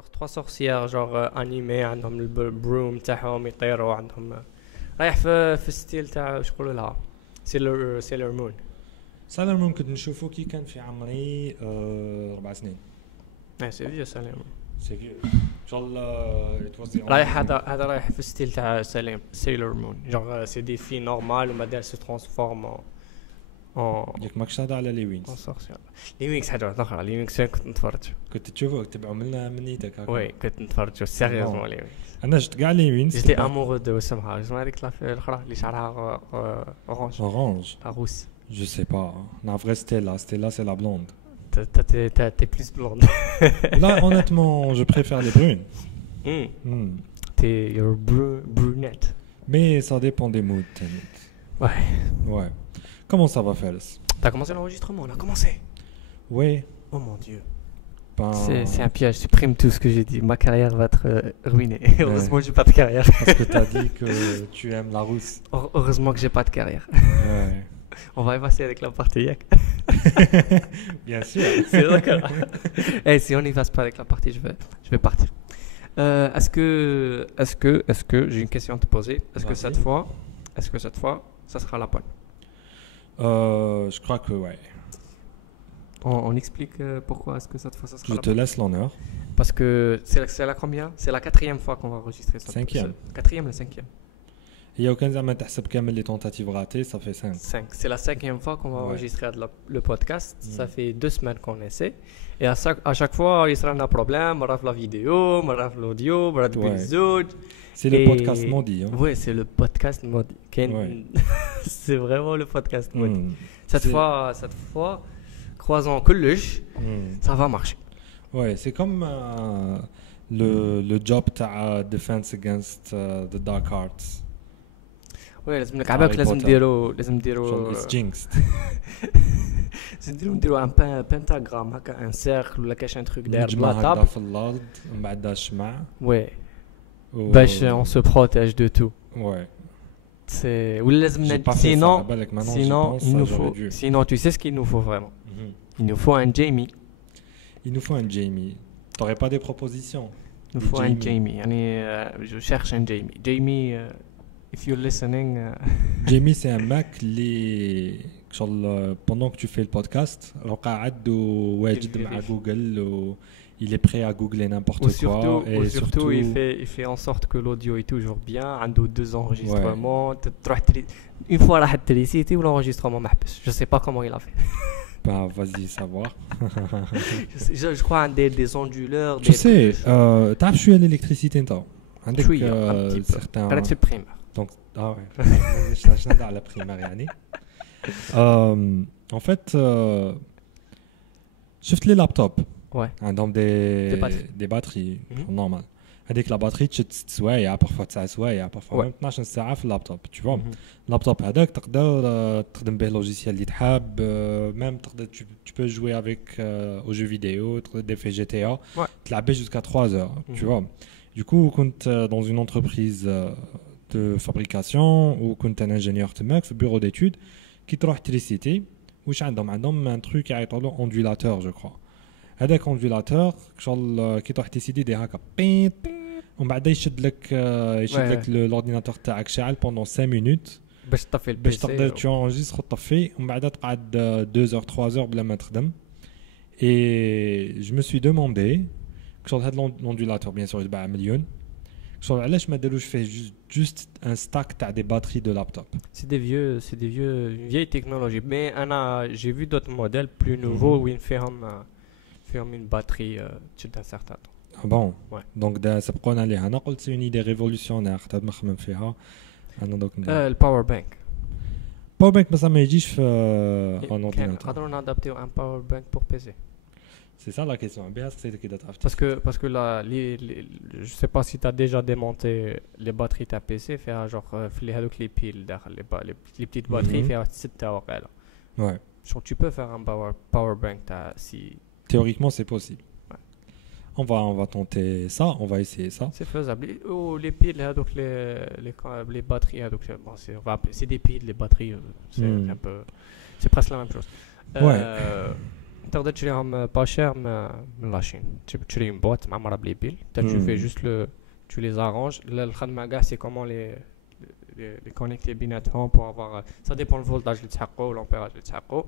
جوغ 3 سورسيير جوغ انيمي عندهم البروم تاعهم يطيروا عندهم رايح في ستيل تاع واش يقولوا لها سيلر مون. سالر مون كنت نشوفو كي كان في عمري 4 سنين. سي فيو سيلر مون سي فيو ان شاء الله يتوزع. رايح هذا رايح في ستيل تاع سيلر مون جوغ سي دي في نورمال وما دار سو ترانسفورم ياك ماكش هذا على لي وينكس. لي وينكس حاجه واحده اخرى. لي وينكس كنت نتفرج كنت تشوفو تبعو من نيتك هكا. وي كنت نتفرج سيريوزمون لي وينكس. انا شفت كاع لي وينكس. جيتي امورو دو اسمها اسمها هذيك الاخرى اللي شعرها اورانج لا روس. Je sais pas. La vraie Stella c'est la blonde. T'es plus blonde. Là, honnêtement, je préfère les brunes. You're brunette. Mais ça dépend des moods. Ouais. Ouais. Comment ça va, Fels? T'as commencé l'enregistrement, on a commencé. Oui. Oh mon dieu. Ben... C'est un piège, supprime tout ce que j'ai dit. Ma carrière va être ruinée. Heureusement que j'ai pas de carrière. Parce que t'as dit que tu aimes la rousse. Heureusement que j'ai pas de carrière. Ouais. On va effacer avec la partie yak. Bien sûr. C'est d'accord. Et si on n'efface pas avec la partie, je vais partir. Est-ce que j'ai une question à te poser? Est-ce que cette fois, ça sera la bonne? Je crois que ouais. On explique pourquoi est-ce que cette fois ça sera la bonne. Je te laisse l'honneur. Parce que c'est la combien? C'est la 4e fois qu'on va enregistrer ça. 5e. 4e ou 5e? Il y a aucun زعما تحسب كامل les tentatives ratées, ça fait 5. 5. C'est la 5e fois qu'on va enregistrer le podcast. Ça fait 2 semaines qu'on essaie. Et à chaque fois, il y a un problème. Maraf la vidéo, maraf l'audio, maraf l'épisode. C'est le podcast maudit. Hein. Oui, c'est le podcast maudit. Ouais. C'est vraiment le podcast maudit. Cette fois, croisons que ça va marcher. Ouais, c'est comme le job تاع Defense Against the Dark Arts. وي لازم عباك لازم نديرو jinxed. لازم نديرو ان بنتاغرام هكا ان سيركل ولا كاش ان تروك داير بلا طاب في الارض ومن بعد الشمع. وي باش on se protège de tout. Ouais. C'est ou لازم sinon tu sais ce qu'il nous faut vraiment. Il nous faut un Jamie. Il nous faut un Jamie. T'aurais pas des propositions? Il nous faut un Jamie. يعني je cherche un Jamie. If you're listening, Jamie c'est un mec pendant que tu fais le podcast, قاعد واجد مع Google il est prêt à googler n'importe quoi et surtout il fait en sorte que l'audio est toujours bien, عنده 2 enregistrements, une fois راح تريسيتي والenregistrement ما حبش. Je sais pas comment il a fait. Bah vas-y savoir. je crois des onduleurs. Tu sais, تعرف شويه l'électricité انت عندك certains قريت في البريمير. Donc ouais. Je n'ai pas la primaire يعني. En fait شفت لي لابتوب عندهم des batteries normal. هذيك لا باتري تشد 6 سوايع parfois 9 سوايع parfois 12 ساعه في اللابتوب. Tu vois اللابتوب هذاك تقدر تخدم به لوجيسيال اللي تحب. même تقدر tu peux jouer avec aux jeux vidéo, تقدر faire GTA تلعب به jusqu'à 3 heures. Tu vois. Du coup كنت dans une entreprise de fabrication ou كنت un ingénieur تماك في bureau d'études qui تروح تريسيتي واش عندهم un truc يعيطوا ondulateur je crois. هذاك ondulateur شغل كي تروح تسيدي دي هكا بين ومن بعد يشد لك l'ordinateur تاعك شاعل pendant 5 minutes باش تطفي البي باش تقدر تونجيستر تطفي ومن بعد تقعد 2 heures 3 heures بلا ما تخدم. Et je me suis demandé شغل هذا l'ondulateur bien sûr يتباع مليون شغل علاش ما داروش فيه juste un stack تاع des batteries de laptop. C'est des vieilles technologies. Mais j'ai vu d'autres modèles plus nouveaux où ils ferment une batterie d'un certain temps. Bon. Ouais. Donc سبقونا عليها. انا قلت c'est une idée révolutionnaire حتى نخمم فيها. انا دوك الباور بانك. باور بانك بس ما يجيش في ordinateur. نقدروا نادابتيو ان باور بانك pour PC. C'est ça la question. بها سقسيتك اذا تعرف. Parce que là je sais pas si tu as déjà démonté les batteries de ta PC فيها genre في هذوك les piles داخل les petites batteries فيها 6 وقيله. Ouais. Genre tu peux faire un power bank si théoriquement c'est possible. Ouais. On va tenter ça, on va essayer ça. C'est faisable. Oh, les piles هذوك les batteries هذوك bon c'est des piles les batteries c'est un peu c'est presque la même chose. Ouais. تقدر تشريهم با شير من لاشين تشري une boîte معمره بليبيل tu fais juste tu les arranges الخدمه كاع c'est comment les connecter بيناتهم pour avoir ça dépend le voltage اللي تحققوا l'ampérage اللي تحققوا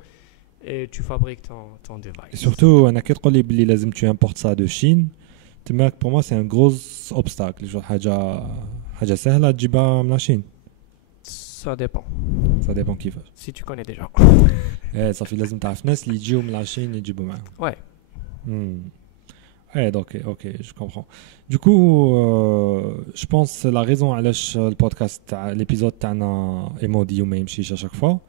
et tu fabriques ton device. Et surtout انا كي تقول لي بلي لازم tu importes ça de Chine تماك pour moi c'est un gros obstacle جو حاجه سهله تجيبها من Chine. Ça dépend. Ça dépend كيفاش. Si tu connais des gens. صافي لازم تعرف ناس اللي يجيو من Chine يجيبوا معاهم. Ouais. Donc ok, je comprends. Du coup, je pense que la raison à le podcast, l'épisode تاعنا Emodi وما يمشيش à chaque fois,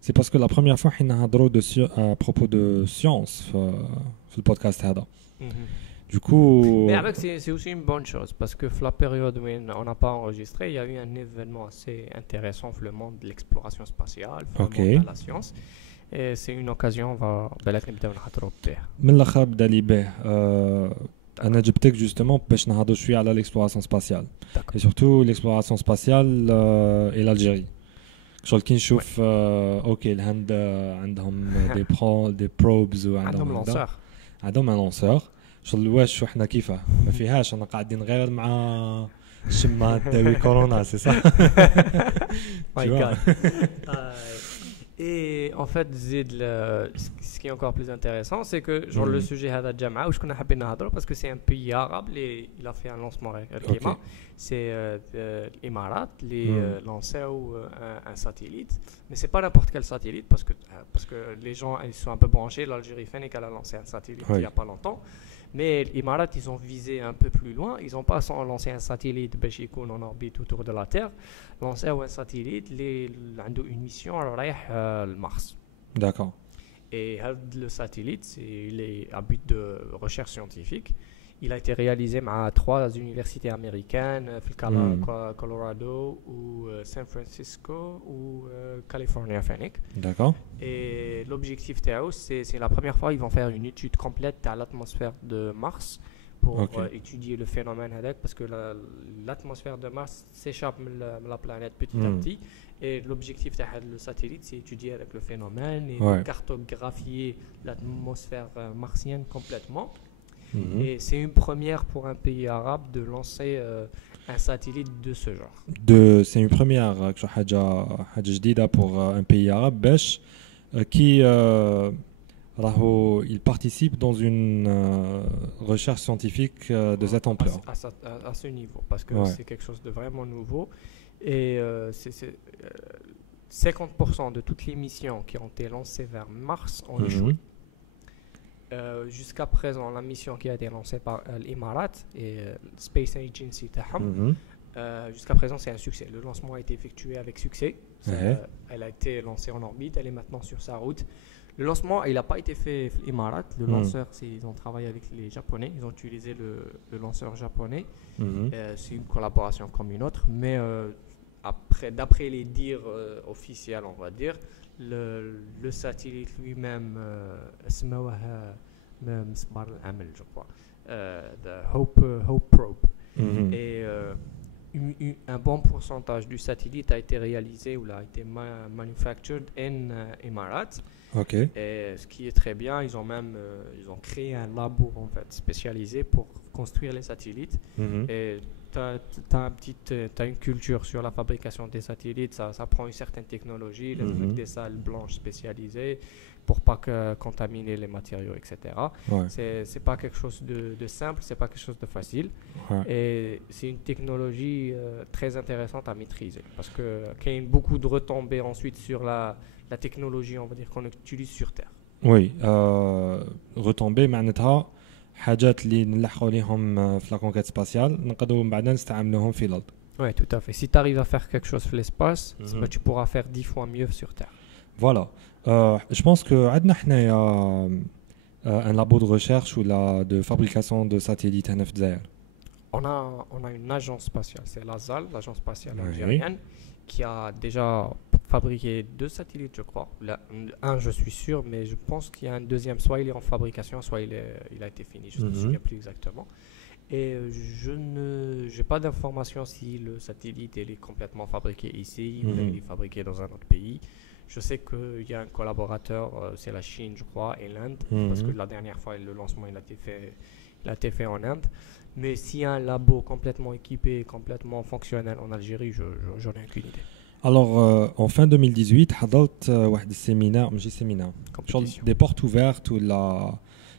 c'est parce que la première fois حنا نهضروا à propos de science في البودكاست هذا. Du coup... Mais avec, c'est aussi une bonne chose parce que la période où on n'a pas enregistré, il y a eu un événement assez intéressant dans le monde de l'exploration spatiale, dans le monde de la science. Et c'est une occasion, on va نبداو نحضروا به. من الاخر بدا لي به انا جبتك justement باش نهضروا شويه على l'exploration spatiale. Et surtout l'exploration spatiale et l'Algérie. شغل كي نشوف اوكي الهند عندهم دي probes وعندهم عندهم lanceur. شغل واش وحنا كيفاه ما فيهاش انا قاعدين غير مع الشمات داوي كورونا سي صح. ماي جاد. Et en fait, ce qui est encore plus intéressant, c'est que genre le sujet هذا الجامعة وش كنا حابين نهضروا parce que c'est un pays arabe il a fait un lancement récemment. C'est l'Émirat qui lançaient un satellite, mais c'est pas n'importe quel satellite parce que les gens ils sont un peu branchés. L'Algérie fait qu'elle a lancé un satellite il y a pas longtemps. Mais l'Émirat, ils ont visé un peu plus loin. Ils n'ont pas lancé un satellite en orbite autour de la Terre. Lancé un satellite, il a une mission à Mars. D'accord. Et le satellite, il est à but de recherche scientifique. Il a été réalisé à 3 universités américaines, Colorado, ou San Francisco, ou California. D'accord. Et l'objectif TAO, c'est la première fois qu'ils vont faire une étude complète à l'atmosphère de Mars pour étudier le phénomène parce que l'atmosphère de Mars s'échappe de la planète petit à petit. Et l'objectif de le satellite, c'est étudier avec le phénomène et de cartographier l'atmosphère martienne complètement. Et c'est une première pour un pays arabe de lancer un satellite de ce genre. C'est une première حاجة جديدة pour un pays arabe باش qui il participe dans une recherche scientifique de cette ampleur. À ce niveau, parce que c'est quelque chose de vraiment nouveau. Et 50% de toutes les missions qui ont été lancées vers Mars ont échoué. Jusqu'à présent, la mission qui a été lancée par l'Émirat et Space Agency jusqu'à présent c'est un succès. Le lancement a été effectué avec succès. Elle a été lancée en orbite, elle est maintenant sur sa route. Le lancement, il n'a pas été fait à l'Émirat. Le lanceur, ils ont travaillé avec les Japonais, ils ont utilisé le lanceur japonais. C'est une collaboration comme une autre, mais d'après les dires officiels, on va dire, le satellite lui-même, je crois, the Hope Probe. Et un bon pourcentage du satellite a été réalisé ou a été manufactured en Émirat. Et ce qui est très bien, ils ont créé un labo en fait spécialisé pour construire les satellites. Et t'as une culture sur la fabrication des satellites, ça prend une certaine technologie, des salles blanches spécialisées pour pas contaminer les matériaux, etc. C'est pas quelque chose de simple, c'est pas quelque chose de facile. Et c'est une technologie très intéressante à maîtriser parce que qu'il y a beaucoup de retombées ensuite sur la technologie, on va dire, qu'on utilise sur Terre. Oui, retombées معناتها حاجات اللي نلحقوا ليهم في لا كونكيت سباسيال نقدروا من بعد نستعملوهم في الأرض. Oui, tout à fait. Si tu arrives à faire quelque chose dans l'espace, tu pourras faire 10 fois mieux sur Terre. Voilà. Je pense que عندنا حنايا un labo de recherche ou de fabrication de satellites هنا في الجزائر. On a une agence spatiale, c'est l'ASAL, l'agence spatiale algérienne, qui a déjà fabriqué 2 satellites, je crois. Un, je suis sûr, mais je pense qu'il y a un deuxième, soit il est en fabrication, soit il a été fini, je ne me souviens plus exactement. Et je n'ai pas d'information si le satellite il est complètement fabriqué ici ou il est fabriqué dans un autre pays. Je sais qu'il y a un collaborateur, c'est la Chine, je crois, et l'Inde, parce que la dernière fois, le lancement, il a été fait en Inde. Mais s'il y a un labo complètement équipé, complètement fonctionnel en Algérie, j'en ai aucune idée. Alors, en fin 2018, حضرت واحد السيمينار ماشي سيمينار des portes ouvertes ou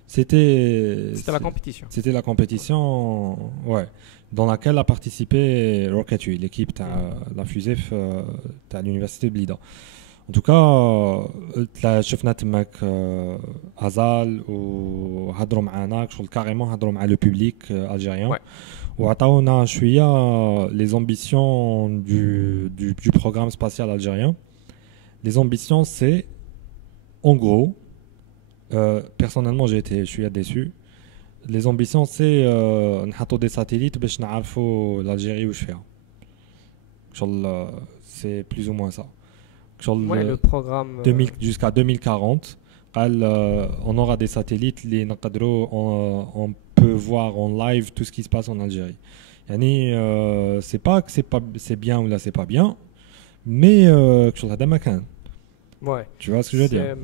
c'était la compétition. C'était la compétition, ouais, dans laquelle a participé Rocket 8, l'équipe de la fusée de l'université de Blida. En tout cas, شفنا تماك Azal و هضروا معنا carrément هضروا مع le public algérien. Ouais. وعطاونا شويه les ambitions du programme spatial algérien. Les ambitions, c'est en gros, personnellement je suis déçu. Les ambitions, c'est نحطوا des satellites باش نعرفوا l'Algérie واش فيها. C'est plus ou moins ça. Ouais, le programme jusqu'à 2040, on aura des satellites, on peut voir en live tout ce qui se passe en Algérie. C'est pas que c'est bien ou là c'est pas bien, mais ouais. Tu vois ce que je veux dire?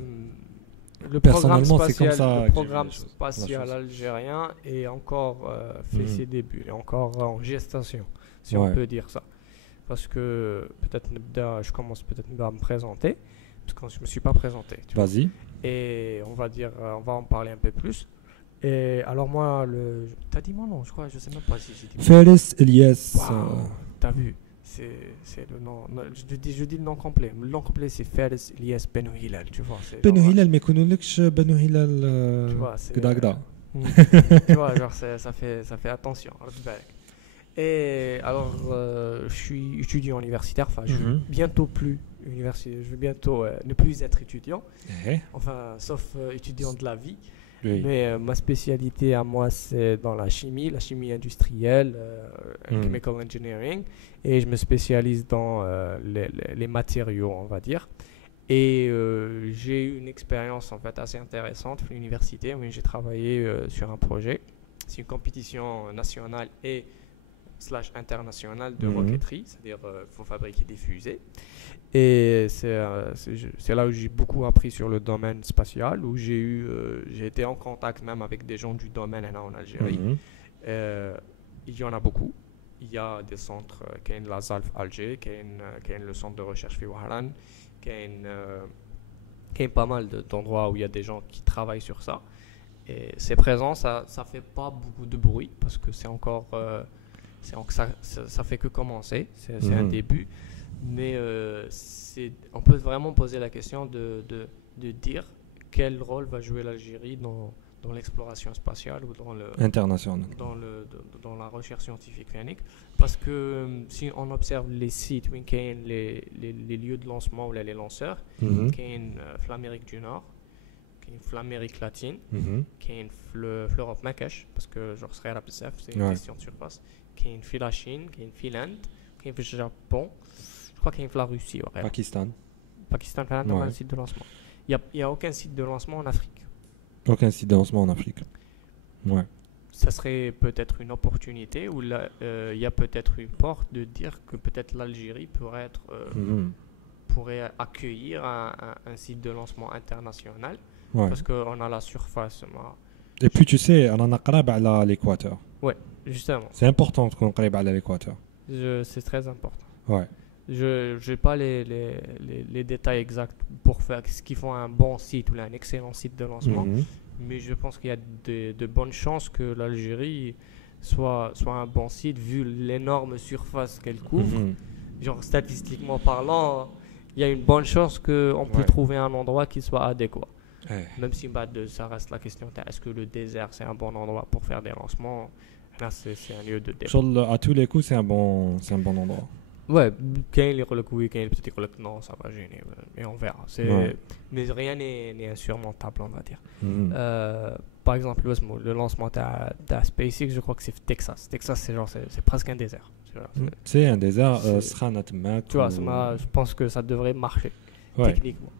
Personnellement, c'est comme ça. Le programme spatial algérien est encore fait ses débuts, est encore en gestation, si on peut dire ça. Parce que peut-être je commence peut-être à me présenter, parce que je ne me suis pas présenté. Vas-y. Et on va en parler un peu plus. Et alors moi, t'as dit mon nom, je crois, je sais même pas si j'ai dit. Faris Elias. Wow, t'as vu, c'est le nom. Je dis le nom complet. Le nom complet c'est Faris Elias Benou Hilal, tu vois. Benou Hilal, mais connais-tu Benou Hilal? Tu vois, c'est. Tu vois, genre ça fait attention. Et alors, je suis étudiant universitaire, enfin, je vais bientôt plus universitaire, je vais bientôt ne plus être étudiant, enfin, sauf étudiant de la vie. Oui. Mais ma spécialité à moi, c'est dans la chimie industrielle, chemical engineering, et je me spécialise dans les matériaux, on va dire. Et j'ai eu une expérience en fait assez intéressante à l'université, où j'ai travaillé sur un projet. C'est une compétition nationale et internationale de roquetterie, c'est-à-dire il faut fabriquer des fusées. Et c'est là où j'ai beaucoup appris sur le domaine spatial, où j'ai été en contact même avec des gens du domaine en Algérie. Il y en a beaucoup. Il y a des centres, qui est la ZALF Alger, qui est le centre de recherche Fiwahran, qui est pas mal d'endroits où il y a des gens qui travaillent sur ça. Et c'est présent, ça fait pas beaucoup de bruit, parce que c'est encore... ça fait que commencer, c'est un début, mais on peut vraiment poser la question de dire quel rôle va jouer l'Algérie dans l'exploration spatiale ou internationale, dans la recherche scientifique. Parce que si on observe les sites, les lieux de lancement ou les lanceurs, qui sont l'Amérique du Nord, l'Amérique latine, qui est l'Europe Marrakech, parce que je serais à la PCF, c'est une question de surface. Qui est la Chine, qui est l'Inde, qui est le Japon, je crois qu'il y a la Russie. Pakistan, dans un site de lancement. Il n'y a aucun site de lancement en Afrique. Aucun site de lancement en Afrique. Ouais. Ça serait peut-être une opportunité, où il y a peut-être une porte de dire que peut-être l'Algérie pourrait accueillir un site de lancement international, parce qu'on a la surface. Et puis tu sais, on en a قريب à l'équateur. Ouais, justement. C'est important qu'on قريب à l'équateur. C'est très important. Ouais. Je n'ai pas les détails exacts pour faire ce qui font un bon site ou un excellent site de lancement, mais je pense qu'il y a de bonnes chances que l'Algérie soit un bon site vu l'énorme surface qu'elle couvre. Genre statistiquement parlant, il y a une bonne chance qu'on peut trouver un endroit qui soit adéquat. Même si ça reste la question, est-ce que le désert c'est un bon endroit pour faire des lancements? Là, c'est un lieu de débat. À tous les coups, c'est un bon endroit. Ouais, quand il est oui, quand il peut-être non, ça va gêner, mais on verra. Mais rien n'est insurmontable, on va dire. Par exemple, le lancement de SpaceX, je crois que c'est Texas. Texas, c'est presque un désert. C'est un désert, tu vois, je pense que ça devrait marcher, techniquement.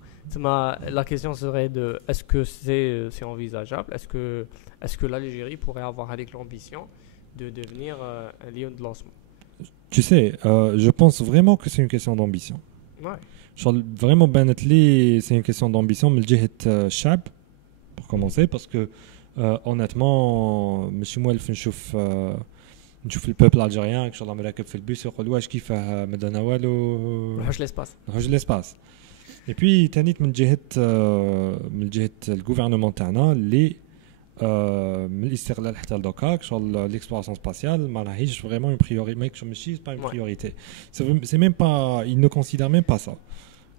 La question serait est-ce que c'est envisageable? Est-ce que l'Algérie pourrait avoir avec l'ambition de devenir un lieu de lancement? Tu sais, je pense vraiment que c'est une question d'ambition. Vraiment, c'est une question d'ambition, mais le chab, pour commencer, parce que honnêtement, monsieur moi, نشوف البوبل الجيريان كشغل عم راكب في البيس يقول واش كيف ما درنا والو نخرج لاسباس اي بي ثاني من جهه الغوفرنمون تاعنا اللي من الاستغلال حتى لدوكا كشغل ليكسبلوراسيون سباسيال ما راهيش فريمون اون بريوريتي ماشي با اون بريوريتي سي ميم با ils ne considèrent même pas ça.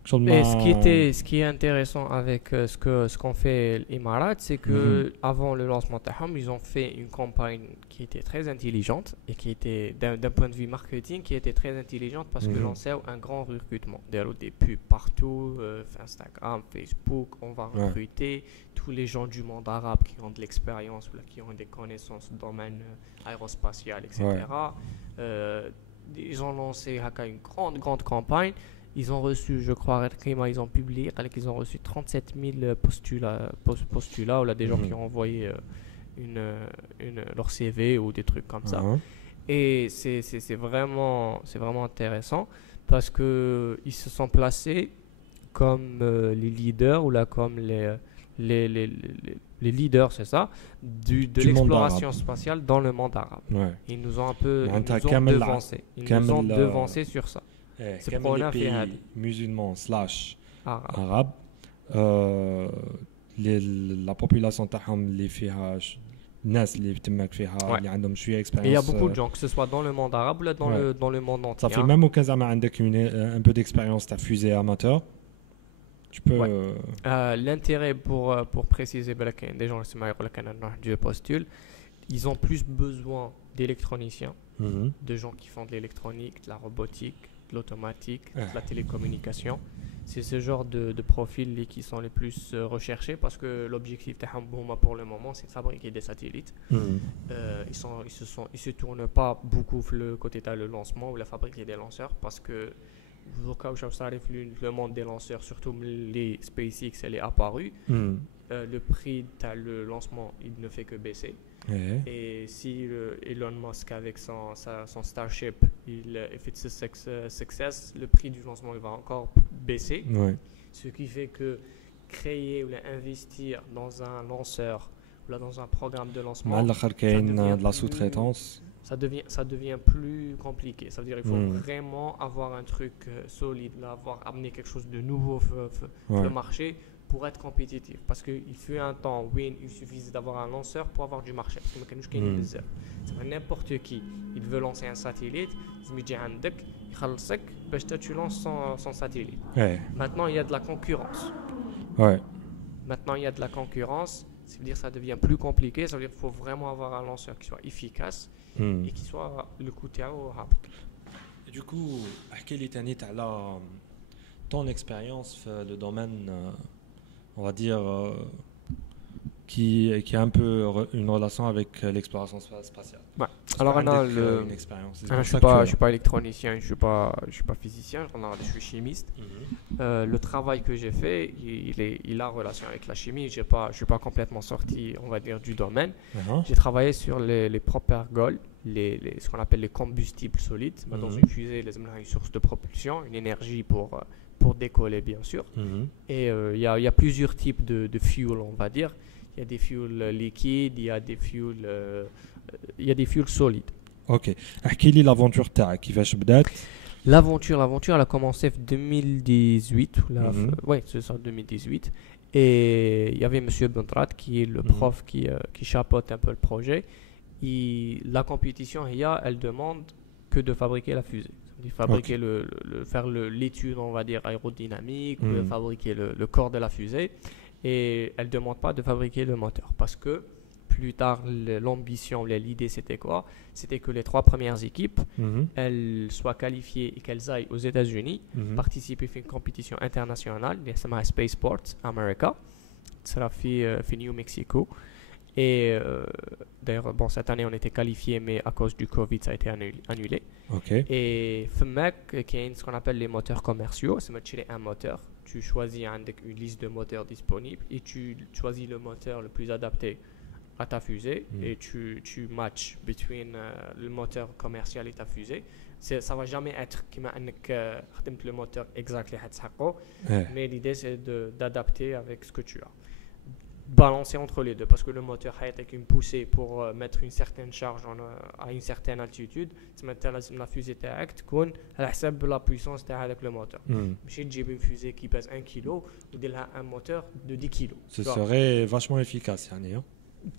Et ce qui est intéressant avec ce qu'ont fait l'Émirat, c'est que avant le lancement Taham, ils ont fait une campagne qui était très intelligente et qui était d'un point de vue marketing qui était très intelligente parce que lancé un grand recrutement. Des pubs partout, Instagram, Facebook, on va recruter tous les gens du monde arabe qui ont de l'expérience ou qui ont des connaissances dans le domaine aérospatial, etc. Ils ont lancé une grande campagne. Ils ont reçu, je crois, ils ont publié qu'ils ont reçu 37 000 postulats ou là, des gens qui ont envoyé leur CV ou des trucs comme ça. Et c'est vraiment intéressant parce qu'ils se sont placés comme les leaders ou là comme les leaders, c'est ça, de l'exploration spatiale dans le monde arabe. Ils nous ont un peu devancés. Ils nous ont devancés sur ça. C'est pour les pays musulmans / arabes, la population تاعهم اللي فيها الناس اللي تماك فيها اللي عندهم شويه expérience. Il y a beaucoup de gens que ce soit dans le monde arabe ou dans le monde entier. Ça fait même au cas où عندك un peu d'expérience ta fusée amateur. Tu peux l'intérêt pour préciser des gens qui Dieu postule, ils ont plus besoin d'électroniciens, de gens qui font de l'électronique, de la robotique, de l'automatique, de la télécommunication. C'est ce genre de profils qui sont les plus recherchés parce que l'objectif pour le moment c'est de fabriquer des satellites. Ils se tournent pas beaucoup le côté le lancement ou la fabriquer des lanceurs parce que le monde des lanceurs, surtout les SpaceX, elle est apparue. Le prix le lancement il ne fait que baisser. Et si Elon Musk avec son Starship il fait ce success, le prix du lancement il va encore baisser. Ce qui fait que créer ou investir dans un lanceur ou là, dans un programme de lancement, de la sous-traitance. Ça devient plus compliqué. Ça veut dire qu'il faut vraiment avoir un truc solide, là, avoir amené quelque chose de nouveau sur le marché pour être compétitif. Parce qu'il fut un temps où il suffisait d'avoir un lanceur pour avoir du marché. Parce que n'importe qui, il veut lancer un satellite, tu lances son satellite. Maintenant, il y a de la concurrence. Maintenant, il y a de la concurrence. Ça veut dire que ça devient plus compliqué. Ça veut dire qu'il faut vraiment avoir un lanceur qui soit efficace et qui soit le coût au rap. Et du coup, quelle est ton expérience dans le domaine, on va dire, qui a un peu une relation avec l'exploration spatiale? Alors, une expérience. Je suis pas électronicien, je suis pas physicien, je suis chimiste. Le travail que j'ai fait, il a relation avec la chimie. Je suis pas complètement sorti, on va dire, du domaine. J'ai travaillé sur les propergols, ce qu'on appelle les combustibles solides. Dans une fusée, une source de propulsion, une énergie pour décoller, bien sûr. Et il y a plusieurs types de fuel, on va dire. Il y a des fuels liquides, il y a des fuels solides. Ok. Quelle est l'aventure كيفاش بدات? L'aventure, elle a commencé en 2018. Oui, c'est ça, 2018. Et il y avait Monsieur Bentrat qui est le prof qui chapeaute un peu le projet. La compétition, elle demande que de fabriquer la fusée. Fabriquer faire l'étude, on va dire, aérodynamique, ou fabriquer le corps de la fusée. Et elle ne demande pas de fabriquer le moteur parce que plus tard, l'ambition, l'idée c'était quoi? C'était que les 3 premières équipes, elles soient qualifiées et qu'elles aillent aux États-Unis participer à une compétition internationale, qui s'appelle Spaceport America, qui sera fait New Mexico. Et d'ailleurs, cette année on était qualifiés, mais à cause du Covid, ça a été annulé. Et FMAC, qui est ce qu'on appelle les moteurs commerciaux, c'est de un moteur. Tu choisis une liste de moteurs disponibles et tu choisis le moteur le plus adapté à ta fusée et tu matches between le moteur commercial et ta fusée. Ça va jamais être comme le moteur exact mais l'idée c'est d'adapter avec ce que tu as, balancer entre les deux, parce que le moteur a avec une poussée pour mettre une certaine charge à une certaine altitude. La fusée تكون على حسب la puissance avec le moteur. ماشي تجيب une fusée qui pèse 1 kg ou دير un moteur de 10 kg. Ce serait vachement efficace يعني.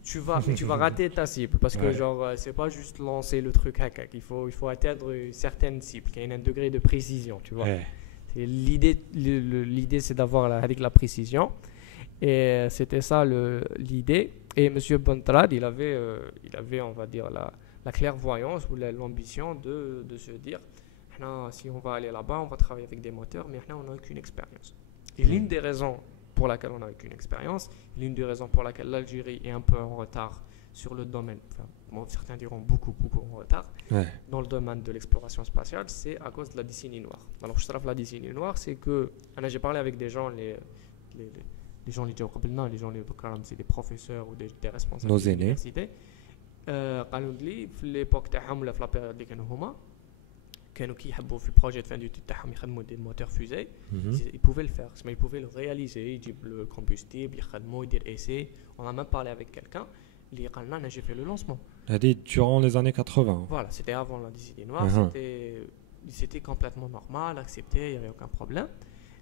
Tu vas rater ta cible parce que genre c'est pas juste lancer le truc hack, il faut atteindre une certaine cible qui a un degré de précision, tu vois. L'idée c'est d'avoir avec la précision. Et c'était ça l'idée. Et monsieur Bontrad, il avait on va dire la clairvoyance ou l'ambition de se dire si on va aller là-bas, on va travailler avec des moteurs, mais on n'a aucune expérience. Et l'une des raisons pour laquelle on n'a aucune expérience, l'une des raisons pour laquelle l'Algérie est un peu en retard sur le domaine, certains diront beaucoup en retard, dans le domaine de l'exploration spatiale, c'est à cause de la décennie noire. Alors je trouve la décennie noire, c'est que j'ai parlé avec des gens, les gens c'est des professeurs ou des responsables de l'université. قالوا لي في ليبوك تاعهم ولا في لا بيريود اللي كانوا كيحبوا في البروجي de fin d'études تاعهم يخدموا des moteurs fusées. Ils pouvaient le faire, ils pouvaient le réaliser, يجيب le combustible يخدموا يدير essai. On a même parlé avec quelqu'un اللي قال لنا j'ai fait le lancement. Durant les années 80. Voilà, c'était avant la décennie noire, c'était complètement normal, accepté, il n'y avait aucun problème.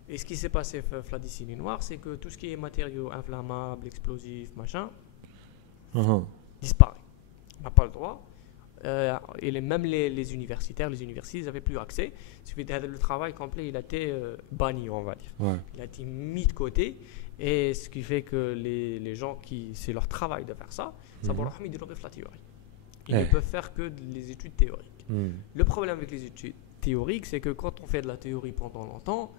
Et ce qui s'est passé avec la décennie noire, c'est que tout ce qui est matériaux inflammables, explosifs, machin, disparaît. On n'a pas le droit. Et même les universitaires, les universités, ils n'avaient plus accès. Le travail complet, il a été banni, on va dire. Il a été mis de côté. Et ce qui fait que les gens c'est leur travail de faire ça, ça va leur mettre la théorie. Ils ne peuvent faire que les études théoriques. Le problème avec les études théoriques, c'est que quand on fait de la théorie pendant longtemps,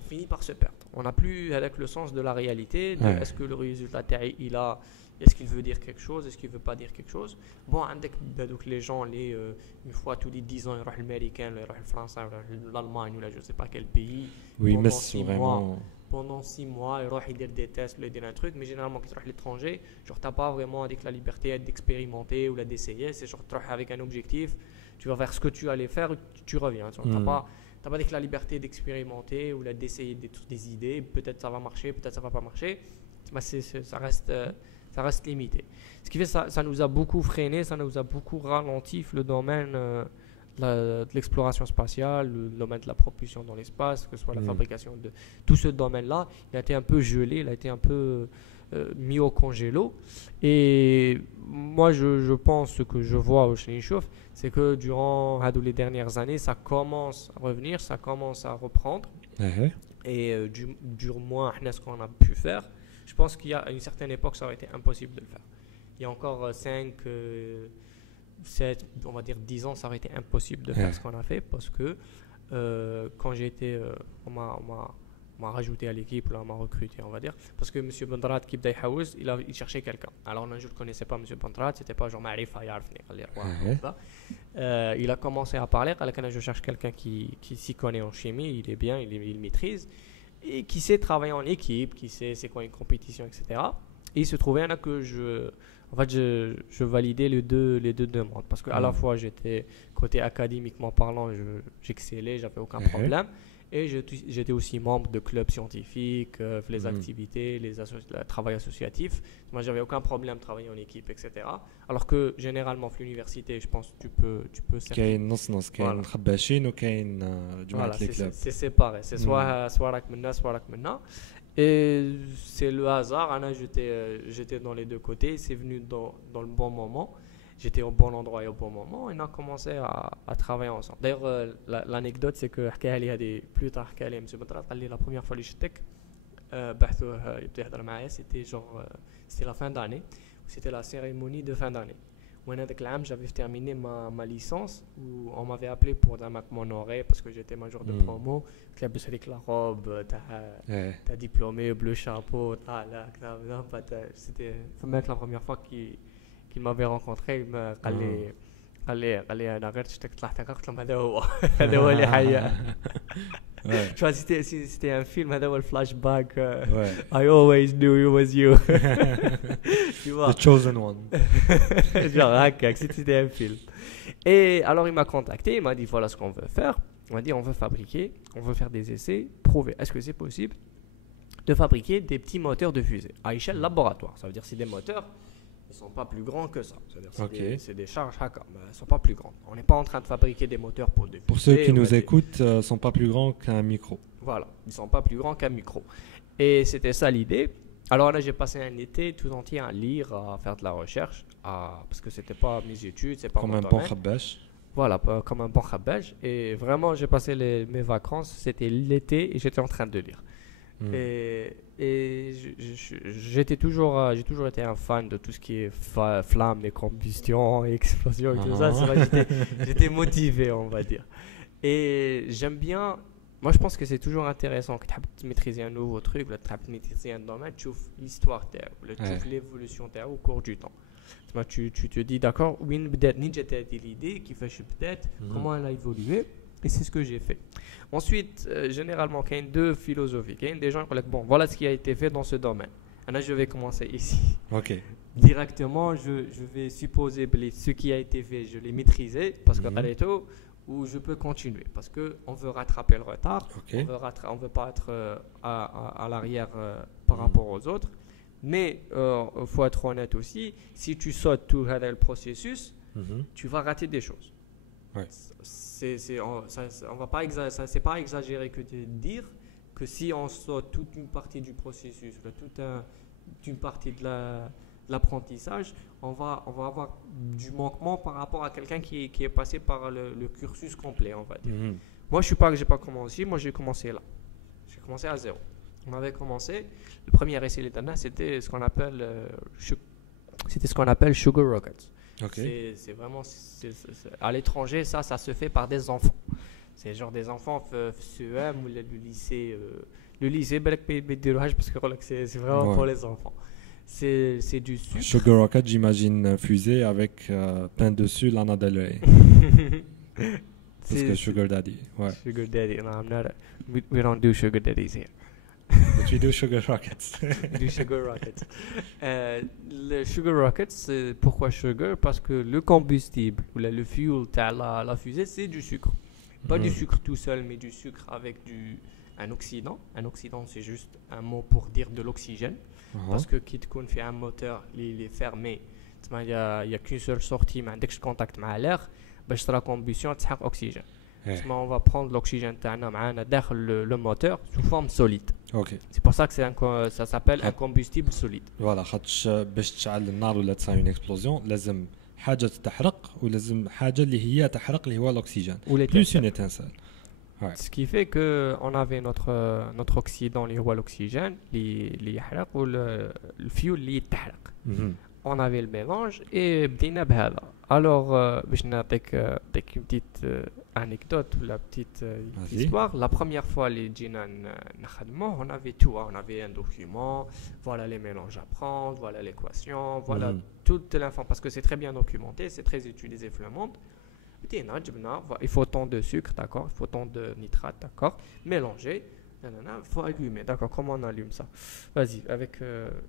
on finit par se perdre. On n'a plus avec le sens de la réalité. Est-ce que le résultat est-ce qu'il veut dire quelque chose, est-ce qu'il veut pas dire quelque chose. Bon, donc les gens une fois tous les 10 ans ils vont l'américain, ils vont le français, l'Allemagne ou là je sais pas quel pays. Oui, mais c'est vraiment pendant 6 mois ils vont faire des tests, ils disent un truc, mais généralement quand tu vas à l'étranger, genre t'as pas vraiment avec la liberté d'expérimenter ou d'essayer, c'est genre tu vas avec un objectif, tu vas faire ce que tu allais faire, tu reviens, tu n'as pas la liberté d'expérimenter ou d'essayer des idées. Peut-être ça va marcher, peut-être ça va pas marcher. Mais ça reste limité. Ce qui fait ça nous a beaucoup freiné, ça nous a beaucoup ralenti le domaine de l'exploration spatiale, le domaine de la propulsion dans l'espace, que ce soit la fabrication de tout ce domaine-là. Il a été un peu gelé, il a été un peu mis au congélo. Et moi, je pense, ce que je vois au Chénichouf, c'est que durant les dernières années, ça commence à revenir, ça commence à reprendre. Et du moins, ce qu'on a pu faire, je pense qu'il y a une certaine époque, ça aurait été impossible de le faire. Il y a encore 5, 7, on va dire 10 ans, ça aurait été impossible de faire ce qu'on a fait, parce que quand j'ai été, on m'a rajouté à l'équipe, là, on m'a recruté, on va dire, parce que M. Bondrat qui il cherchait quelqu'un. Alors là, je ne le connaissais pas, M. Bondrat, c'était pas genre Ma'rifa Yarfni. Il a commencé à parler, je cherche quelqu'un qui s'y connaît en chimie, il est bien, il maîtrise, et qui sait travailler en équipe, qui sait c'est quoi une compétition, etc. Et il se trouvait là que je validais les deux demandes, parce qu'à la fois j'étais côté académiquement parlant, j'excellais, j'avais aucun problème. Et j'étais aussi membre de clubs scientifiques, les activités, le travail associatif. Moi, j'avais aucun problème de travailler en équipe, etc. Alors que généralement, à l'université, je pense que tu peux voilà, c'est séparé. C'est soit Rakmena, soit Rakmena. Et c'est le hasard. J'étais dans les deux côtés. C'est venu dans le bon moment. J'étais au bon endroit et au bon moment, et on a commencé à travailler ensemble. D'ailleurs, l'anecdote, c'est que plus tard, M. Bondrat, la première fois que j'étais c'était la fin d'année, c'était la cérémonie de fin d'année. J'avais terminé ma licence, où on m'avait appelé pour m'honorer parce que j'étais major de promo. Avec la robe, t'as diplômé, bleu chapeau, c'était la première fois qu'il m'avait rencontré. Il m'a dit انا غير شفتك طلعت قلت لهم هذا هو اللي حي Tu vois, c'était un film, un flashback. I always knew it was you. Tu vois. The Chosen One. Genre, c'était un film. Et alors, il m'a contacté, il m'a dit voilà ce qu'on veut faire. On m'a dit on veut fabriquer, on veut faire des essais, prouver. Est-ce que c'est possible de fabriquer des petits moteurs de fusée à échelle laboratoire? Ça veut dire que c'est des moteurs. Ils ne sont pas plus grands que ça. C'est-à-dire c'est des charges hacker, mais elles ne sont pas plus grandes. On n'est pas en train de fabriquer des moteurs pour des fusées. Pour ceux qui nous écoutent, ils ne sont pas plus grands qu'un micro. Voilà, ils ne sont pas plus grands qu'un micro. Et c'était ça l'idée. Alors là, j'ai passé un été tout entier à lire, à faire de la recherche, parce que ce n'était pas mes études, c'est pas comme mon un domaine. bon khabbach. Voilà, comme un bon khabbach. Et vraiment, j'ai passé mes vacances, c'était l'été, et j'étais en train de lire. Et j'ai toujours été un fan de tout ce qui est flamme et combustion et explosion et tout ça. C'est vrai que j'étais motivé, on va dire. Et j'aime bien. Moi, je pense que c'est toujours intéressant que tu maîtrises un nouveau truc, tu maîtrises un domaine, tu vois l'histoire, tu vois l'évolution au cours du temps. Tu te dis, d'accord, l'idée qui fait peut-être, comment elle a évolué. Et c'est ce que j'ai fait. Ensuite, généralement, il y a deux philosophies. Il y a des gens qui disent, bon, voilà ce qui a été fait dans ce domaine. Là, je vais commencer ici. Ok. Directement, je vais supposer que ce qui a été fait, je l'ai maîtrisé, parce que ou je peux continuer, parce qu'on veut rattraper le retard. Okay. On veut pas être à l'arrière par rapport aux autres. Mais il faut être honnête aussi, si tu sautes tout le processus, tu vas rater des choses. Ouais. On va pas c'est pas exagéré que de dire que si on saute toute une partie du processus, toute une partie de l'apprentissage, on va avoir du manquement par rapport à quelqu'un qui est passé par le cursus complet, on va dire. Moi, j'ai pas commencé, moi j'ai commencé là. J'ai commencé à zéro. On avait commencé, le premier essai l'éternel, c'était ce qu'on appelle Sugar Rockets. Okay. C'est vraiment à l'étranger, ça se fait par des enfants. C'est genre des enfants CEM ou le lycée parce que c'est vraiment pour les enfants. C'est du sucre. Sugar Rocket, j'imagine fusée avec pain dessus, Lana Del Rey. Parce que Sugar Daddy. Ouais. Sugar Daddy, no, we don't do Sugar Daddies here. But we do Sugar Rockets. Du Sugar Rockets. Le Sugar Rockets, c'est pourquoi Sugar? Parce que le combustible, ou le fuel de la fusée, c'est du sucre. Pas du sucre tout seul, mais du sucre avec un oxydant. Un oxydant, c'est juste un mot pour dire de l'oxygène. Parce que quitte qu'on fait un moteur, il est fermé. Il n'y a qu'une seule sortie, mais dès que je contacte avec l'air, la combustion, tu as oxygène. On va prendre l'oxygène dans le moteur sous forme solide. Okay. C'est pour ça que ça s'appelle un combustible solide. Voilà, باش تشعل النار ولا تصير une explosion لازم حاجة تحرق ولازم حاجة اللي هي تحرق اللي هو l'oxygène. Plus une étincelle. Ouais. Ce qui fait que on avait notre oxydant اللي هو l'oxygène اللي يحرق le fuel اللي يتحرق. On avait le mélange et بدينا بهذا. Alors باش نعطيك une petite anecdote ou la petite histoire. La première fois les جينا نخدموه, on avait tout, on avait un document, voilà les mélanges à prendre, voilà l'équation, voilà toute l'info parce que c'est très bien documenté, c'est très utilisé dans le monde. Il faut tant de sucre, d'accord, il faut tant de nitrate, d'accord, mélanger. Il faut allumer, d'accord, comment on allume ça? Vas-y, avec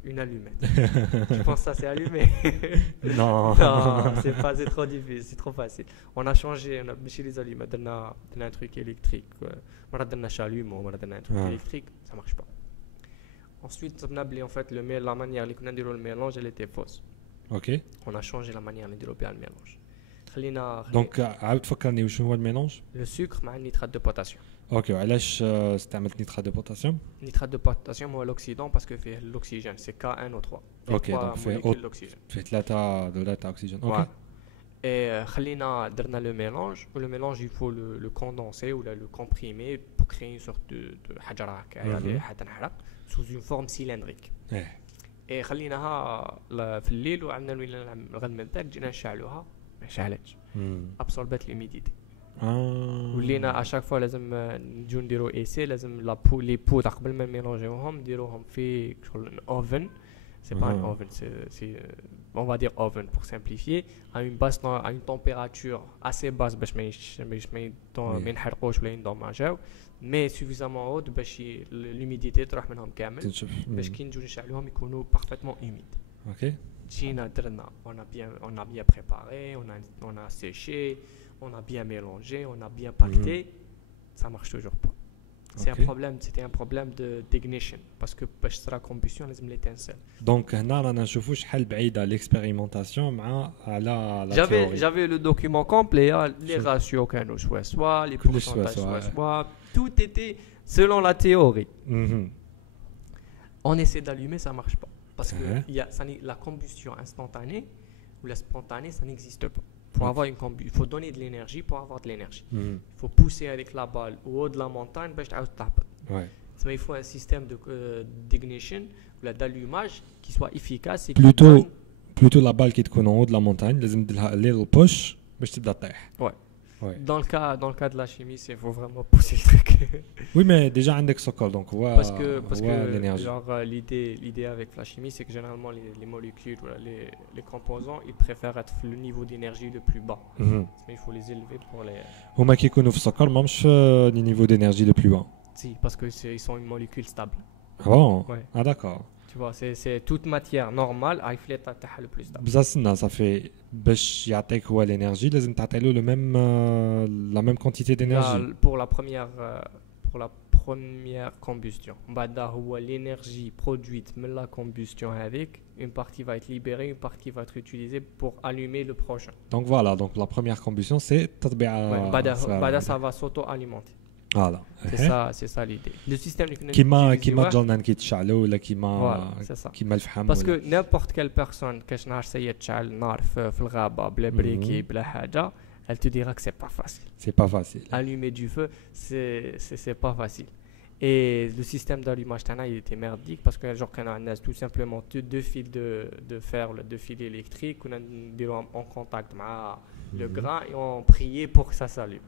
une allumette. Je pense que ça c'est allumé. Non, c'est trop difficile, c'est trop facile. On a changé, on a mis les allumettes, on a un truc électrique. On a donné un chalumeau, on a donné un truc électrique, ça marche pas. Ensuite, on a oublié en fait la manière dont on a le mélange, elle était fausse. Ok. On a changé la manière dont on a le mélange. Donc, عاود فكرني وشنو هو الميلونج؟ Le sucre مع النيترات de potassium. اوكي, وعلاش استعملت نيترات دو بوتاسيوم؟ نيترات دو بوتاسيوم هو l'oxydant parce que فيه l'oxygène, c'est K1O3. اوكي, دونك فيه 3 دولار تاع اكسجين. اوكي. Et خلينا درنا le mélange, le mélange il faut le condenser ou le comprimer pour créer une sorte de حجرة هكا حتنحرق sous une forme cylindrique. Et خليناها في الليل وعندنا الغد من ذاك جينا نشعلوها ما شعلتش. absorbet l'humidité. ولينا اشاك فوا لازم نجو نديرو ايسي, لازم لي بودر قبل ما نميلونجيوهم نديروهم في شغل اوفن c'est pas un oven, on va dire oven pour simplifier, à une température assez basse باش ما ينحرقوش ولا ينضمجوا mais suffisamment haute باش l'humidité تروح منهم كامل باش كي نجيو نشعلوهم يكونوا parfaitement humides. OK. جينا درنا on a bien préparé, on a séché, on a bien mélangé, on a bien pacté, ça marche toujours pas. C'était un problème d'ignition parce que باش تصرا combustion لازم l'étincelle. Donc هنا رانا نشوفوا شحال بعيده l'expérimentation مع على la théorie. J'avais le document complet, les ratios كانوا soit les pourcentages soit tout était selon la théorie. On essaie d'allumer, ça marche pas parce que la combustion instantanée ou la spontanée, ça n'existe pas. Pour avoir il faut donner de l'énergie pour avoir de l'énergie. Il faut pousser avec la balle au haut de la montagne باش تعاود تهبط. Il faut un système d'ignition ou d'allumage qui soit efficace et plutôt la balle qui تكون en haut de la montagne لازم ديرها لي push باش تبدا طيح. Dans le cas de la chimie, il faut vraiment pousser le truc. Oui, mais déjà عندك سكر donc parce que genre l'idée avec la chimie, c'est que généralement les molécules ou les composants, ils préfèrent être le niveau d'énergie le plus bas. Mais il faut les élever pour les هما كيكونوا في السكر ماهمش les niveaux d'énergie le plus bas. Si, parce que ils sont une molécule stable. Ah bon? Ah d'accord. Tu vois, c'est toute matière normale à efflet تاعها le plus stable. بزاف ça fait باش يعطيك هو l'énergie لازم تعطي له la même quantité d'énergie. Pour la première combustion. بعد هو l'énergie produite من la combustion avec une partie va être libérée, une partie va être utilisée pour allumer le prochain. Donc voilà, donc la première combustion c'est تطبيع. بعد ça va s'auto-alimenter. Voilà. C'est ça l'idée. Le système كيما جولنا كيتشعلوا ولا كيما الفحم. Parce que n'importe quelle personne كاش نهار سي تشعل نار في الغابة بلا بريكي بلا حاجة, elle te dira que c'est pas facile. C'est pas facile. Allumer du feu, c'est pas facile. Et le système d'allumage il était merdique parce que genre qu'on a tout simplement deux fils de fer, deux fils électriques qu'on a en contact avec le grain et on priait pour que ça s'allume.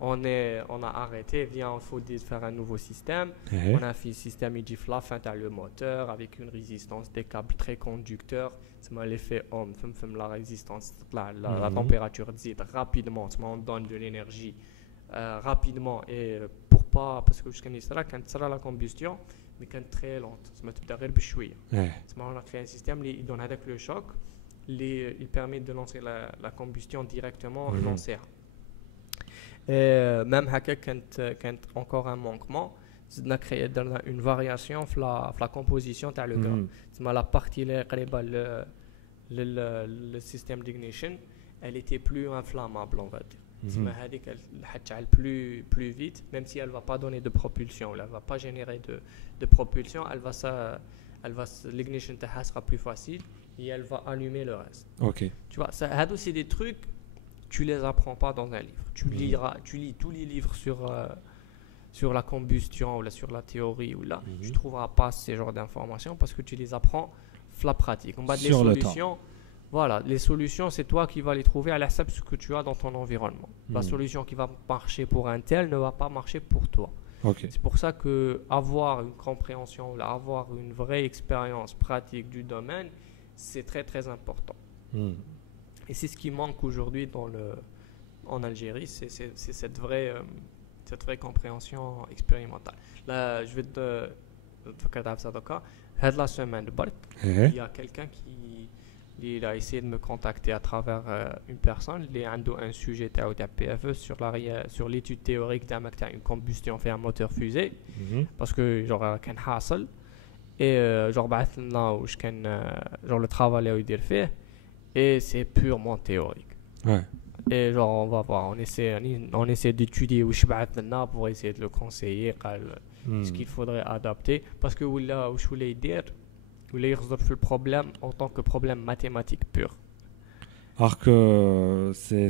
On a arrêté, il faut faire un nouveau système. On a fait un système qui dit la fin le moteur avec une résistance, des câbles très conducteurs. C'est l'effet homme, la résistance, la température dit rapidement, on donne de l'énergie rapidement et pour pas, parce que quand sera la combustion, mais quand très lente, ça tu peux d'arrêter بشوية. On a créé un système qui donne avec le choc, il permet de lancer la combustion directement lancer. Même هكا كانت encore un manquement, زدنا créé une variation في la composition تاع le grain. C'est la partie اللي قريبة le système d'ignition, elle était plus inflammable, on va dire. C'est هذيك حتشعل plus vite, même si elle va pas donner de propulsion, elle va pas générer de propulsion, l'ignition تاعها sera plus facile et elle va allumer le reste. OK. Tu vois, ça هادو c'est des trucs tu les apprends pas dans un livre. Tu lis tous les livres sur la combustion ou sur la théorie ou là, tu trouveras pas ces genres d'informations parce que tu les apprends la pratique. On va les solutions. Voilà, les solutions, c'est toi qui vas les trouver à la de ce que tu as dans ton environnement. La solution qui va marcher pour un tel ne va pas marcher pour toi. Okay. C'est pour ça que avoir une compréhension ou avoir une vraie expérience pratique du domaine, c'est très très important. Et c'est ce qui manque aujourd'hui en Algérie, c'est cette vraie compréhension expérimentale. Là, je vais te la semaine de Bark, il y a quelqu'un qui a essayé de me contacter à travers une personne. Il a un sujet de PFE sur l'étude théorique d'une combustion fait un moteur fusée. Parce que genre كان حاصل et genre بعث لنا واش كان genre le travail اللي يدير فيه. Et c'est purement théorique. Et genre on va voir, on essaie d'étudier pour essayer de le conseiller ce qu'il faudrait adapter parce que واش ولا يدير ولا يخزر في le problème en tant que problème mathématique pur. Alors que c'est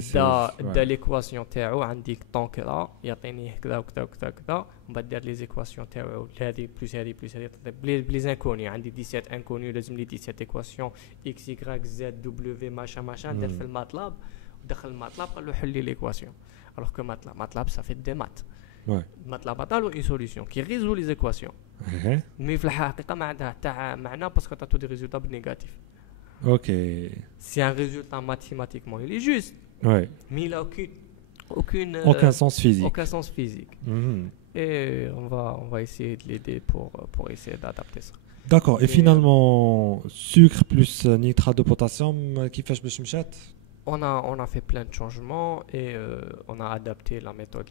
l'équation تاعو عندك طون كذا يعطيني كذا وكذا وكذا كذا ومن بعد دير لي زيكواسيون تاعو هذه بلس هذه بلس هذه بلي انكوني عندي 17 انكوني لازم لي 17 ايكواسيون اكس واي زد دبليو ماشا دير في الماتلاب ودخل الماتلاب قال له حل لي ليكواسيون alors que MATLAB ça fait des maths. MATLAB a une solution qui résout les équations mais في الحقيقة ما عندها حتى معنى parce que tu as tous des résultats négatifs. Ok. C'est un résultat mathématiquement, il est juste. Ouais. Mais il n'a aucun sens physique. Aucun sens physique. Et on va essayer de l'aider pour essayer d'adapter ça. D'accord. Et finalement, sucre plus nitrate de potassium, qui fait باش مشات? On a fait plein de changements et on a adapté la méthode.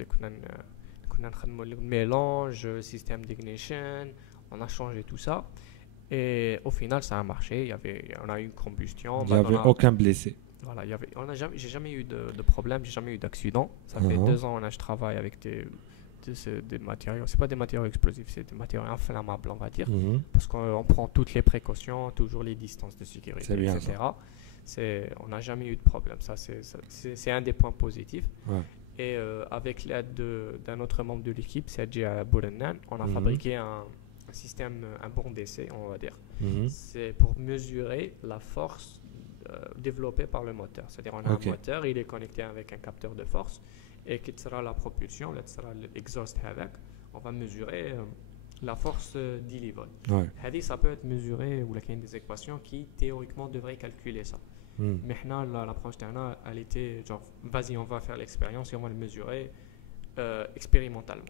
Le mélange, le système d'ignition, on a changé tout ça. Et au final, ça a marché. On a eu une combustion. Il n'y avait aucun blessé. Voilà, j'ai jamais eu de problème, j'ai jamais eu d'accident. Ça fait 2 ans que je travaille avec des matériaux. C'est pas des matériaux explosifs, c'est des matériaux inflammables, on va dire. Parce qu'on prend toutes les précautions, toujours les distances de sécurité, bien etc. On n'a jamais eu de problème. Ça, c'est un des points positifs. Ouais. Et avec l'aide d'un autre membre de l'équipe, Sergi Bourenan, on a fabriqué un système, un bon d'essai, on va dire. C'est pour mesurer la force développée par le moteur. C'est-à-dire on a un moteur, il est connecté avec un capteur de force et qui sera la propulsion, là sera l'exhaust avec. On va mesurer la force d'Ilivol. Ça peut être mesuré ou il y a des équations qui théoriquement devraient calculer ça. Mais l'approche d'Anna, elle était genre, vas-y, on va faire l'expérience et on va le mesurer expérimentalement.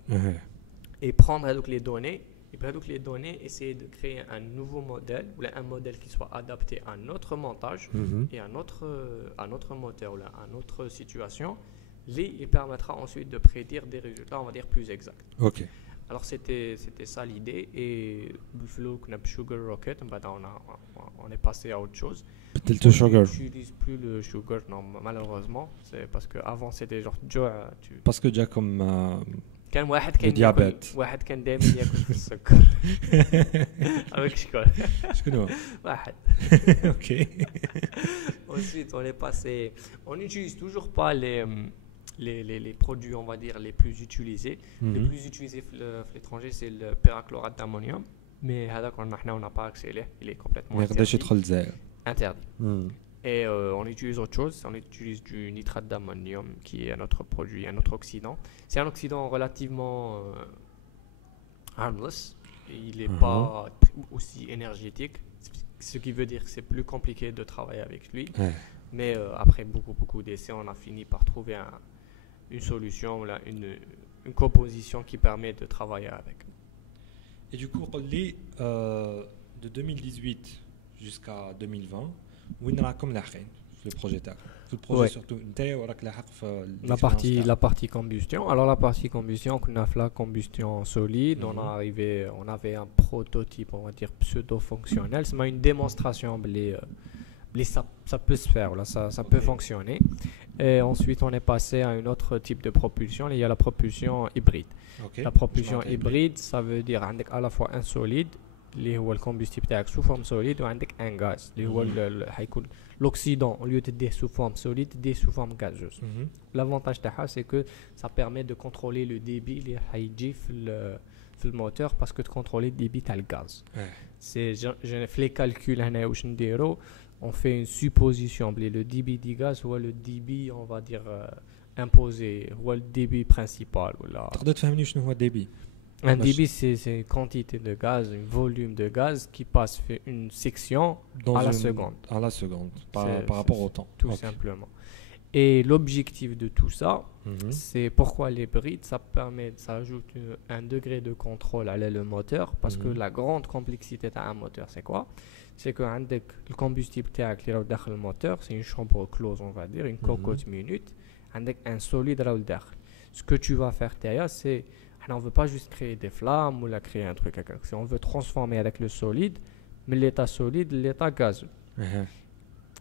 Et prendre donc les données. Et puis, les données, essayer de créer un nouveau modèle, ou un modèle qui soit adapté à notre montage et à notre moteur, ou à notre situation. Il permettra ensuite de prédire des résultats, on va dire, plus exacts. Ok. Alors, c'était ça l'idée. Et le Sugar Rocket, on est passé à autre chose. Peut-être le sugar. Je n'utilise plus le sugar, non, malheureusement. C'est parce qu'avant, c'était genre... Parce que déjà comme... كان واحد كان دائما ياكل في السكر avec شكون شكون واحد OK. Ensuite on n'utilise toujours pas les produits, on va dire, les plus utilisés. Les plus utilisés à l'étranger, c'est le perchlorate d'ammonium, mais هذاك on n'a pas accès ليه, il est complètement interdit. Et on utilise autre chose, on utilise du nitrate d'ammonium qui est un autre produit, un autre oxydant. C'est un oxydant relativement harmless, il n'est pas aussi énergétique, ce qui veut dire que c'est plus compliqué de travailler avec lui. Mais après beaucoup d'essais, on a fini par trouver une solution, une composition qui permet de travailler avec. Et du coup, de 2018 jusqu'à 2020, وين راكم لاحقين في البروجي تاعك في البروجي سورتو نتايا وراك لاحق في la partie combustion. Alors la partie combustion, on a fait la combustion solide, on avait un prototype, on va dire pseudo fonctionnel, c'est une démonstration ça peut se faire là, ça peut fonctionner. Et ensuite on est passé à un autre type de propulsion, il y a la propulsion hybride. La propulsion hybride, ça veut dire à la fois un solide اللي هو الكومبوستيبل تاعك سو فورم سوليد وعندك ان غاز اللي هو حيكون لوكسيدون au lieu تديه سو فورم سوليد تديه سو فورم غازوز. L'avantage تاعها c'est que ça permet de contrôler le débit اللي حيجي في الموتور parce que contrôler le débit تاع الغاز. C'est في les calculs هنا واش نديرو on fait une supposition بلي le débit du gaz هو le débit on va dire imposé هو le débit principal ولا تقدر تفهمني شنو هو الديبي؟ Un débit, c'est une quantité de gaz, un volume de gaz qui passe une section à la seconde. À la seconde, par rapport au temps. Tout simplement. Et l'objectif de tout ça, c'est pourquoi les brides, ça ajoute un degré de contrôle à le moteur, parce que la grande complexité d'un moteur, c'est quoi? C'est que le combustible qui est dans le moteur, c'est une chambre close, on va dire, une cocotte minute, avec un solide dans le derrière. Ce que tu vas faire derrière, c'est on ne veut pas juste créer des flammes ou créer un truc. On veut transformer avec le solide, mais l'état solide, l'état gazeux.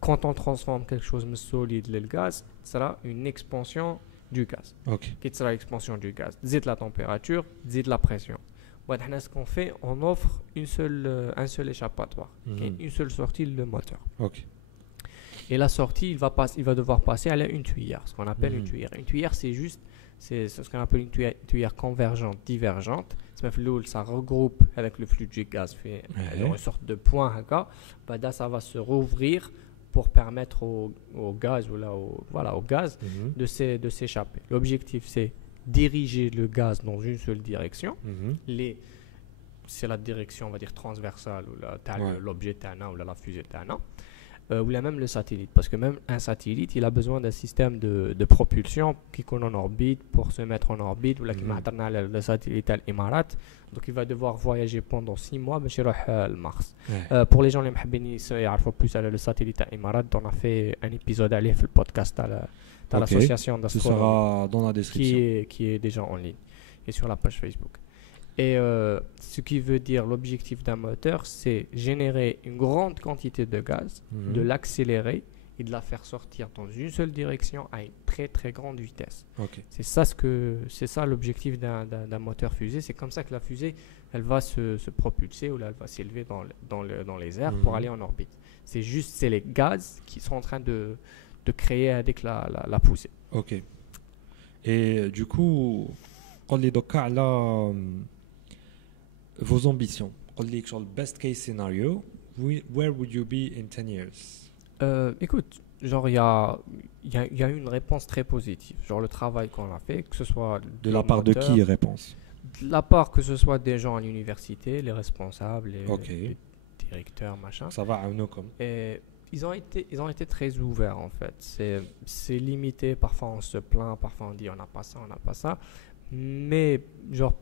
Quand on transforme quelque chose de solide, le gaz, ce sera une expansion du gaz. Qui sera l'expansion du gaz? Zid la température, zid la pression. Ce qu'on fait, on offre un seul échappatoire, une seule sortie, le moteur. Et la sortie, il va devoir passer à une tuyère, ce qu'on appelle une tuyère. Une tuyère, c'est ce qu'on appelle une tuyère convergente, divergente. Ça regroupe avec le flux du gaz, fait une sorte de point. Ça va se rouvrir pour permettre au gaz au gaz de s'échapper. L'objectif, c'est diriger le gaz dans une seule direction. c'est la direction, on va dire, transversale ou l'objet tana ou la fusée tana. Ou même le satellite, parce que même un satellite, il a besoin d'un système de propulsion qui est en orbite pour se mettre en orbite, ou là qui le satellite à l'Émirat, donc il va devoir voyager pendant 6 mois pour aller Mars. Pour les gens qui veulent plus sur le satellite à l'Émirat, on a fait un épisode sur le podcast de l'association d'astronomie. Ce sera dans la description. Qui est déjà en ligne et sur la page Facebook. Et ce qui veut dire l'objectif d'un moteur, c'est générer une grande quantité de gaz, de l'accélérer et de la faire sortir dans une seule direction à une très très grande vitesse. C'est ça l'objectif d'un moteur fusée. C'est comme ça que la fusée, elle va se propulser ou là, elle va s'élever dans les airs pour aller en orbite. C'est les gaz qui sont en train de créer avec la poussée. Ok. Et du coup, on les doka là. Vos ambitions. Le best case scenario, where would you be in 10 years? Écoute, genre il y a une réponse très positive. Genre le travail qu'on a fait, que ce soit de la part de qui réponse? De la part que ce soit des gens à l'université, les responsables, les directeurs, machin. Ça va à nous comme. Et ils ont été très ouverts en fait. C'est limité. Parfois on se plaint, parfois on dit on n'a pas ça. Mais genre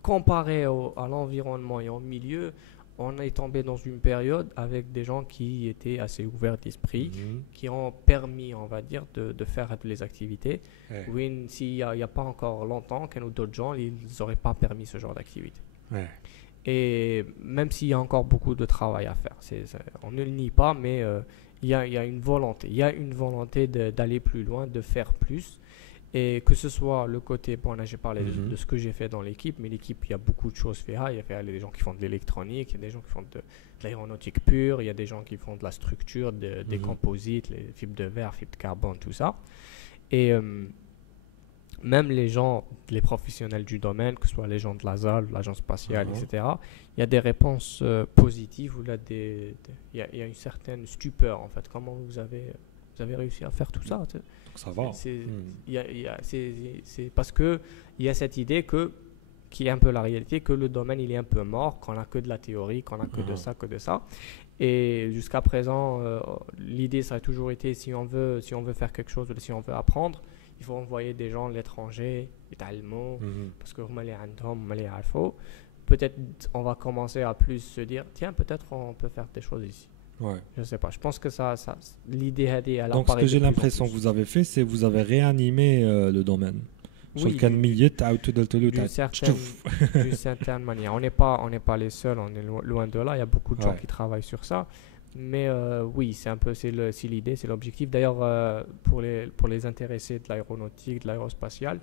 comparé à l'environnement et au milieu, on est tombé dans une période avec des gens qui étaient assez ouverts d'esprit, qui ont permis, on va dire, de faire les activités. Oui, s'il n'y a pas encore longtemps, qu'il y a d'autres gens, ils n'auraient pas permis ce genre d'activité. Et même s'il y a encore beaucoup de travail à faire, on ne le nie pas, mais il y a une volonté. Il y a une volonté d'aller plus loin, de faire plus. Et que ce soit le côté, bon là j'ai parlé de ce que j'ai fait dans l'équipe, mais l'équipe il y a beaucoup de choses faites. Il y a des gens qui font de l'électronique, il y a des gens qui font de l'aéronautique pure, il y a des gens qui font de la structure, des composites, les fibres de verre, fibres de carbone, tout ça. Et même les gens, les professionnels du domaine, que ce soit les gens de l'ASA, l'agence spatiale, etc., il y a des réponses positives où il y a une certaine stupeur en fait. Comment vous avez réussi à faire tout ça? Ça va. C'est parce qu'il y a cette idée qui est un peu la réalité, que le domaine il est un peu mort, qu'on n'a que de la théorie, qu'on n'a que de ça. Et jusqu'à présent, l'idée ça a toujours été si on veut faire quelque chose, si on veut apprendre, il faut envoyer des gens de l'étranger, des Allemands, parce que peut-être on va commencer à plus se dire tiens, peut-être on peut faire des choses ici. Je sais pas, je pense que l'idée est. Donc ce que j'ai l'impression que vous avez fait, c'est que vous avez réanimé le domaine. Oui, d'une certaine manière. On n'est pas les seuls, on est loin de là, il y a beaucoup de gens qui travaillent sur ça. Mais oui, c'est l'idée, c'est l'objectif. D'ailleurs, pour les intéressés de l'aéronautique, de l'aérospatiale,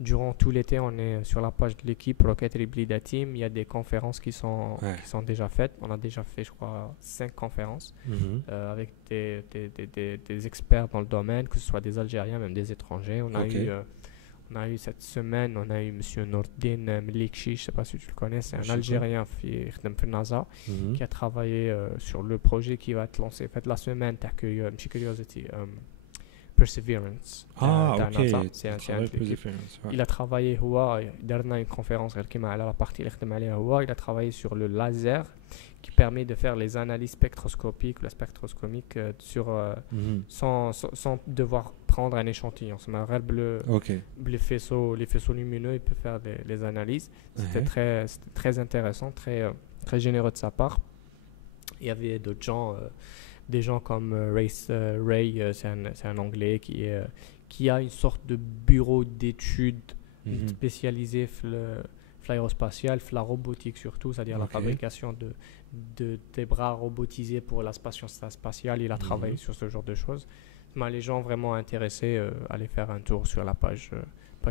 durant tout l'été, on est sur la page de l'équipe Rocket Reblida Team. Il y a des conférences qui sont déjà faites. On a déjà fait, je crois, 5 conférences avec des experts dans le domaine, que ce soit des Algériens, même des étrangers. On a eu cette semaine, on a eu M. Nordin Melikchi, je ne sais pas si tu le connais, c'est un Algérien qui NASA, qui a travaillé sur le projet qui va être lancé. En fait, la semaine, Curiosity, Perseverance. Ok. C'est un il a travaillé, il a une conférence la partie il a travaillé sur le laser qui permet de faire les analyses spectroscopiques ou la spectroscomique sans devoir prendre un échantillon. Les faisceaux lumineux, il peut faire les analyses. C'était très intéressant, très généreux de sa part. Il y avait d'autres gens, des gens comme Ray, c'est un Anglais qui a une sorte de bureau d'études spécialisé l'aérospatiale, la robotique surtout, c'est-à-dire la fabrication des bras robotisés pour la station spatiale. Il a travaillé sur ce genre de choses. Mais les gens vraiment intéressés, allaient faire un tour sur la page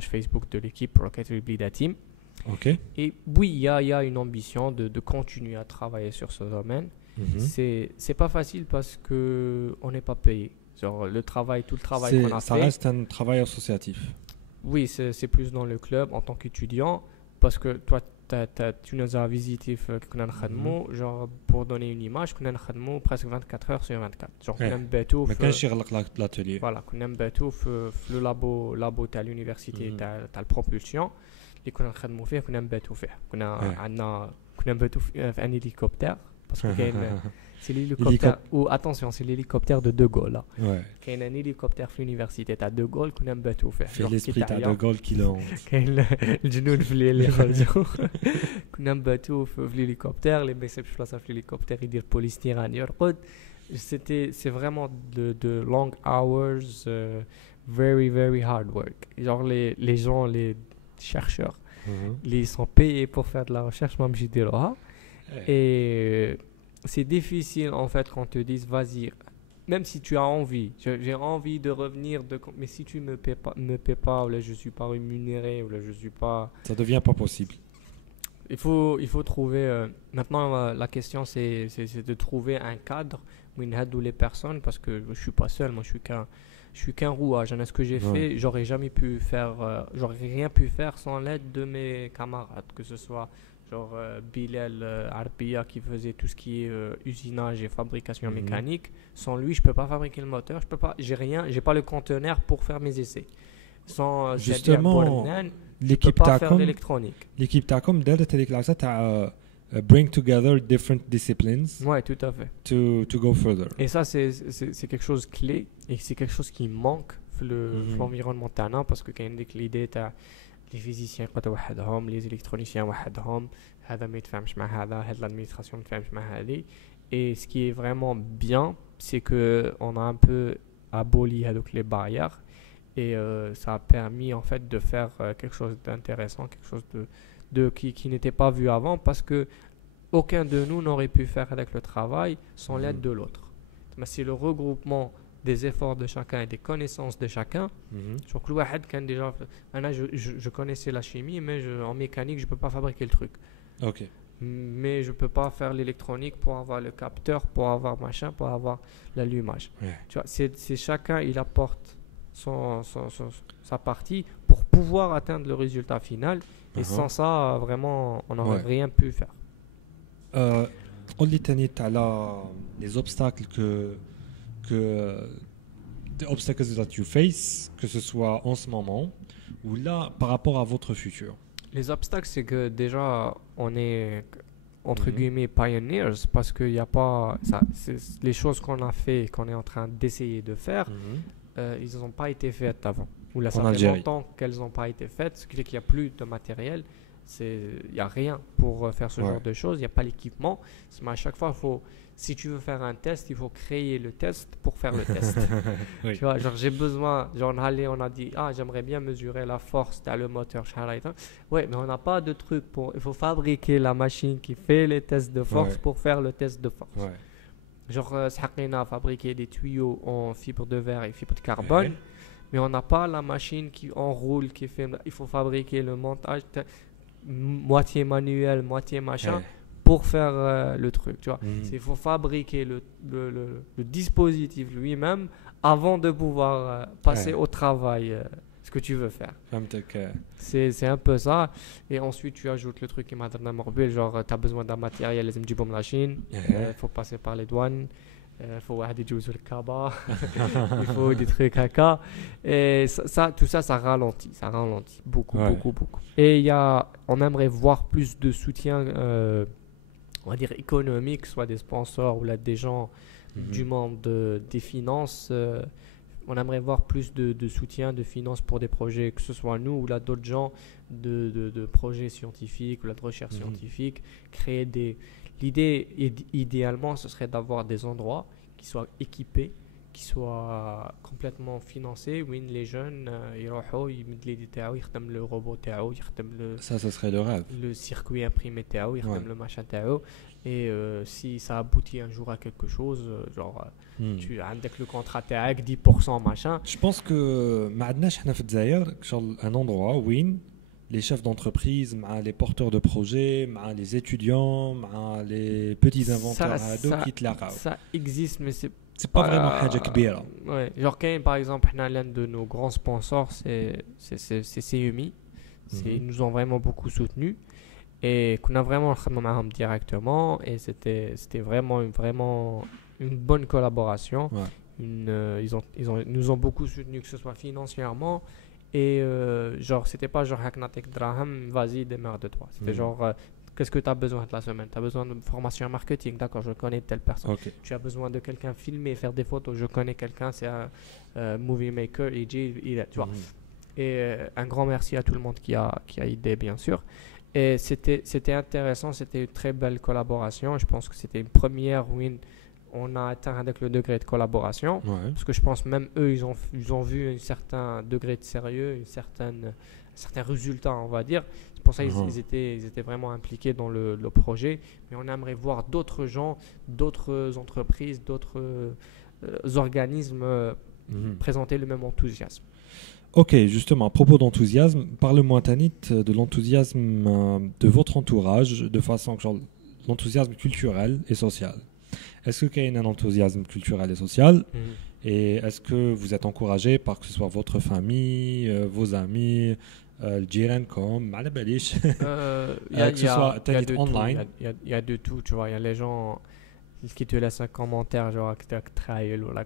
Facebook de l'équipe Rocket Reblida Team. Et oui, il y a une ambition de continuer à travailler sur ce domaine. C'est pas facile parce qu'on n'est pas payé. Genre, tout le travail qu'on a fait. Ça reste un travail associatif. Oui, c'est plus dans le club en tant qu'étudiant. Parce que toi, tu nous as visité genre pour donner une image, on a presque 24 heures sur 24. Genre, on a battu. Mais quand je l'atelier. Voilà, on a battu le labo à l'université, tu as la propulsion. اللي كنا نخدموا فيه كنا نباتوا فيه كنا نباتوا في ان هليكوبتر باسكو كاين سي l'hélicoptère ou attention c'est l'hélicoptère de De Gaulle là كاين ان هليكوبتر في اليونيفرسيتي تاع De Gaulle كنا نباتوا فيه في ليسبري تاع De Gaulle كيلو كاين الجنون في اللي خرجوا كنا نباتوا في الهليكوبتر اللي ما يسيبش بلاصه في الهليكوبتر يدير بوليستيران يرقد c'est vraiment de long hours very very hard work genre les gens les chercheurs ils sont payés pour faire de la recherche même je dirais et c'est difficile en fait quand on te dise vas-y même si tu as envie j'ai envie de revenir mais si tu me paies pas ou là je suis pas rémunéré ou là je suis pas ça devient pas possible. Il faut trouver maintenant la question c'est de trouver un cadre où il aide les personnes parce que je suis pas seul moi je suis qu'un rouage. Ce que j'ai fait, j'aurais jamais pu faire, j'aurais rien pu faire sans l'aide de mes camarades, que ce soit genre Bilal Arbia qui faisait tout ce qui est usinage et fabrication mécanique. Sans lui, je peux pas fabriquer le moteur, je peux pas, j'ai pas le conteneur pour faire mes essais. Sans justement l'équipe faire l'électronique. L'équipe Tacom d'elle était déclarée bring together different disciplines. Ouais, tout à fait. To go further. Et ça c'est quelque chose clé et c'est quelque chose qui manque l'environnement تاعنا parce que كاين ديك l'idée تاع les physiciens يقعدوا وحدهم les électroniciens وحدهم هذا ما يتفاهمش مع هذا l'administration ما يتفاهمش مع هذه et ce qui est vraiment bien c'est que on a un peu aboli هذوك les barrières et ça a permis en fait de faire quelque chose d'intéressant quelque chose qui n'était pas vu avant parce que aucun de nous n'aurait pu faire avec le travail sans l'aide de l'autre. Mais c'est le regroupement des efforts de chacun et des connaissances de chacun. Sur le واحد كان déjà je connaissais la chimie mais en mécanique je peux pas fabriquer le truc. OK. Mais je peux pas faire l'électronique pour avoir le capteur, pour avoir machin, pour avoir l'allumage. Tu vois, c'est chacun il apporte sa partie pour pouvoir atteindre le résultat final. Et sans ça, vraiment, on n'aurait rien pu faire. قول لي تاني على les obstacles des obstacles that you face, que ce soit en ce moment ou là par rapport à votre futur. Les obstacles, c'est que déjà, on est entre guillemets pioneers parce qu'il n'y a pas ça, les choses qu'on a fait, qu'on est en train d'essayer de faire, ils n'ont pas été faites avant. Ou là, ça fait longtemps qu'elles n'ont pas été faites, ce qui fait qu'il n'y a plus de matériel, il n'y a rien pour faire ce genre de choses, il n'y a pas l'équipement. Mais à chaque fois, si tu veux faire un test, il faut créer le test pour faire le test. Tu vois, genre j'ai besoin, genre on a dit, j'aimerais bien mesurer la force dans le moteur. Ouais, mais on n'a pas de truc il faut fabriquer la machine qui fait les tests de force pour faire le test de force. Genre, on a fabriqué des tuyaux en fibre de verre et fibre de carbone. Mais on n'a pas la machine qui enroule, qui fait. Il faut fabriquer le montage, moitié manuel, moitié machin, pour faire le truc. Tu vois, il faut fabriquer le dispositif lui-même avant de pouvoir passer au travail, ce que tu veux faire. C'est un peu ça. Et ensuite, tu ajoutes le truc qui m'a donné mobile, genre, tu as besoin d'un matériel, les MG bomb machine, il faut passer par les douanes. Il faut واحد يجوز الكابا il faut des trucs haka et ça tout ça ralentit beaucoup et on aimerait voir plus de soutien on va dire économique, soit des sponsors ou là des gens du monde des finances on aimerait voir plus de soutien de finances pour des projets, que ce soit nous ou là d'autres gens de projets scientifiques ou là de recherche scientifique, créer l'idée idéalement ce serait d'avoir des endroits qui soient équipés, qui soient complètement financés où les jeunes يروحوا يمد لي تاعو يخدم le robot تاعو يخدم ça serait le rêve, le circuit imprimé تاعو يخدم le machin تاعو et si ça aboutit un jour à quelque chose genre tu as le contrat تاعك 10% machin. Je pense que ما عندناش حنا في الجزائر un endroit وين les chefs d'entreprise, les porteurs de projets, les étudiants, les petits inventeurs qui te la ça existe mais c'est pas vraiment حاجة كبيرة. Ouais, genre par exemple l'un de nos grands sponsors c'est CMI. Ils nous ont vraiment beaucoup soutenus et qu'on a vraiment travaillé معهم directement et c'était vraiment une bonne collaboration. Ils nous ont beaucoup soutenus, que ce soit financièrement Et genre, c'était pas genre Haknatek Draham, vas-y, démarre de toi. C'était genre, qu'est-ce que tu as besoin de la semaine? Tu as besoin de formation marketing, d'accord, je connais telle personne. Okay. Tu as besoin de quelqu'un filmer, faire des photos, je connais quelqu'un, c'est un movie maker, tu vois. Et un grand merci à tout le monde qui a aidé, bien sûr. Et c'était intéressant, c'était une très belle collaboration. Je pense que c'était une première win. On a atteint avec le degré de collaboration. Ouais. Parce que je pense même eux, ils ont vu un certain degré de sérieux, un certain résultat, on va dire. C'est pour ça qu'ils étaient vraiment impliqués dans le projet. Mais on aimerait voir d'autres gens, d'autres entreprises, d'autres organismes présenter le même enthousiasme. Ok, justement, à propos d'enthousiasme, parle-moi, Tanit, de l'enthousiasme de votre entourage, de façon que genre l'enthousiasme culturel et social. Est-ce qu'il y a un enthousiasme culturel et social et est-ce que vous êtes encouragé par que ce soit votre famille, vos amis, le jiran comme, mal à balish, que ce soit Tanit online? Il y a de tout, tu vois, il y a les gens qui te laissent un commentaire genre que tu as trahi ou là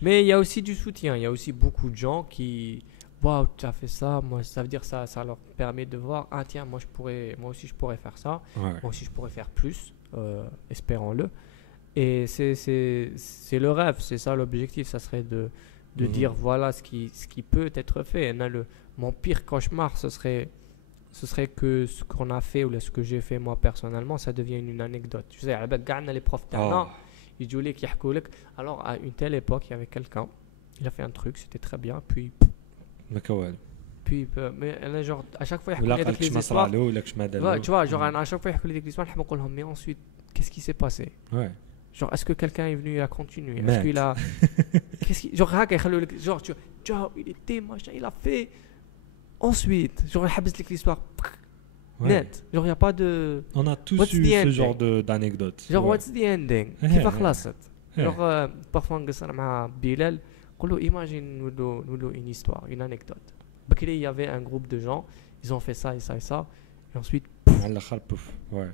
mais il y a aussi du soutien, il y a aussi beaucoup de gens qui waouh, tu as fait ça, moi ça veut dire ça leur permet de voir ah tiens, moi aussi je pourrais faire ça, moi aussi je pourrais faire plus, espérons-le. Et c'est le rêve, c'est ça l'objectif, ça serait de dire voilà ce qui peut être fait. Et là, mon pire cauchemar ce serait que ce qu'on a fait ou ce que j'ai fait moi personnellement, ça devienne une anecdote. Tu sais, les profs ils disent alors à une telle époque, il y avait quelqu'un, il a fait un truc, c'était très bien, puis mais genre à chaque fois il y a des histoires. Tu vois, genre à chaque fois il y a des histoires, mais ensuite qu'est-ce qui s'est passé? Genre est-ce que quelqu'un est venu à continuer? Est-ce qu'il a genre tu vois, il était machin, il a fait. Ensuite, genre, il habite l'histoire net. Genre, il n'y a pas de. On a tous eu ce genre d'anecdote. Genre, what's the ending? Qui va خلصت? Genre, parfois, on dit à Bilal, imagine nous une histoire, une anecdote. Il y avait un groupe de gens, ils ont fait ça et ça et ça, et ensuite. Ouais.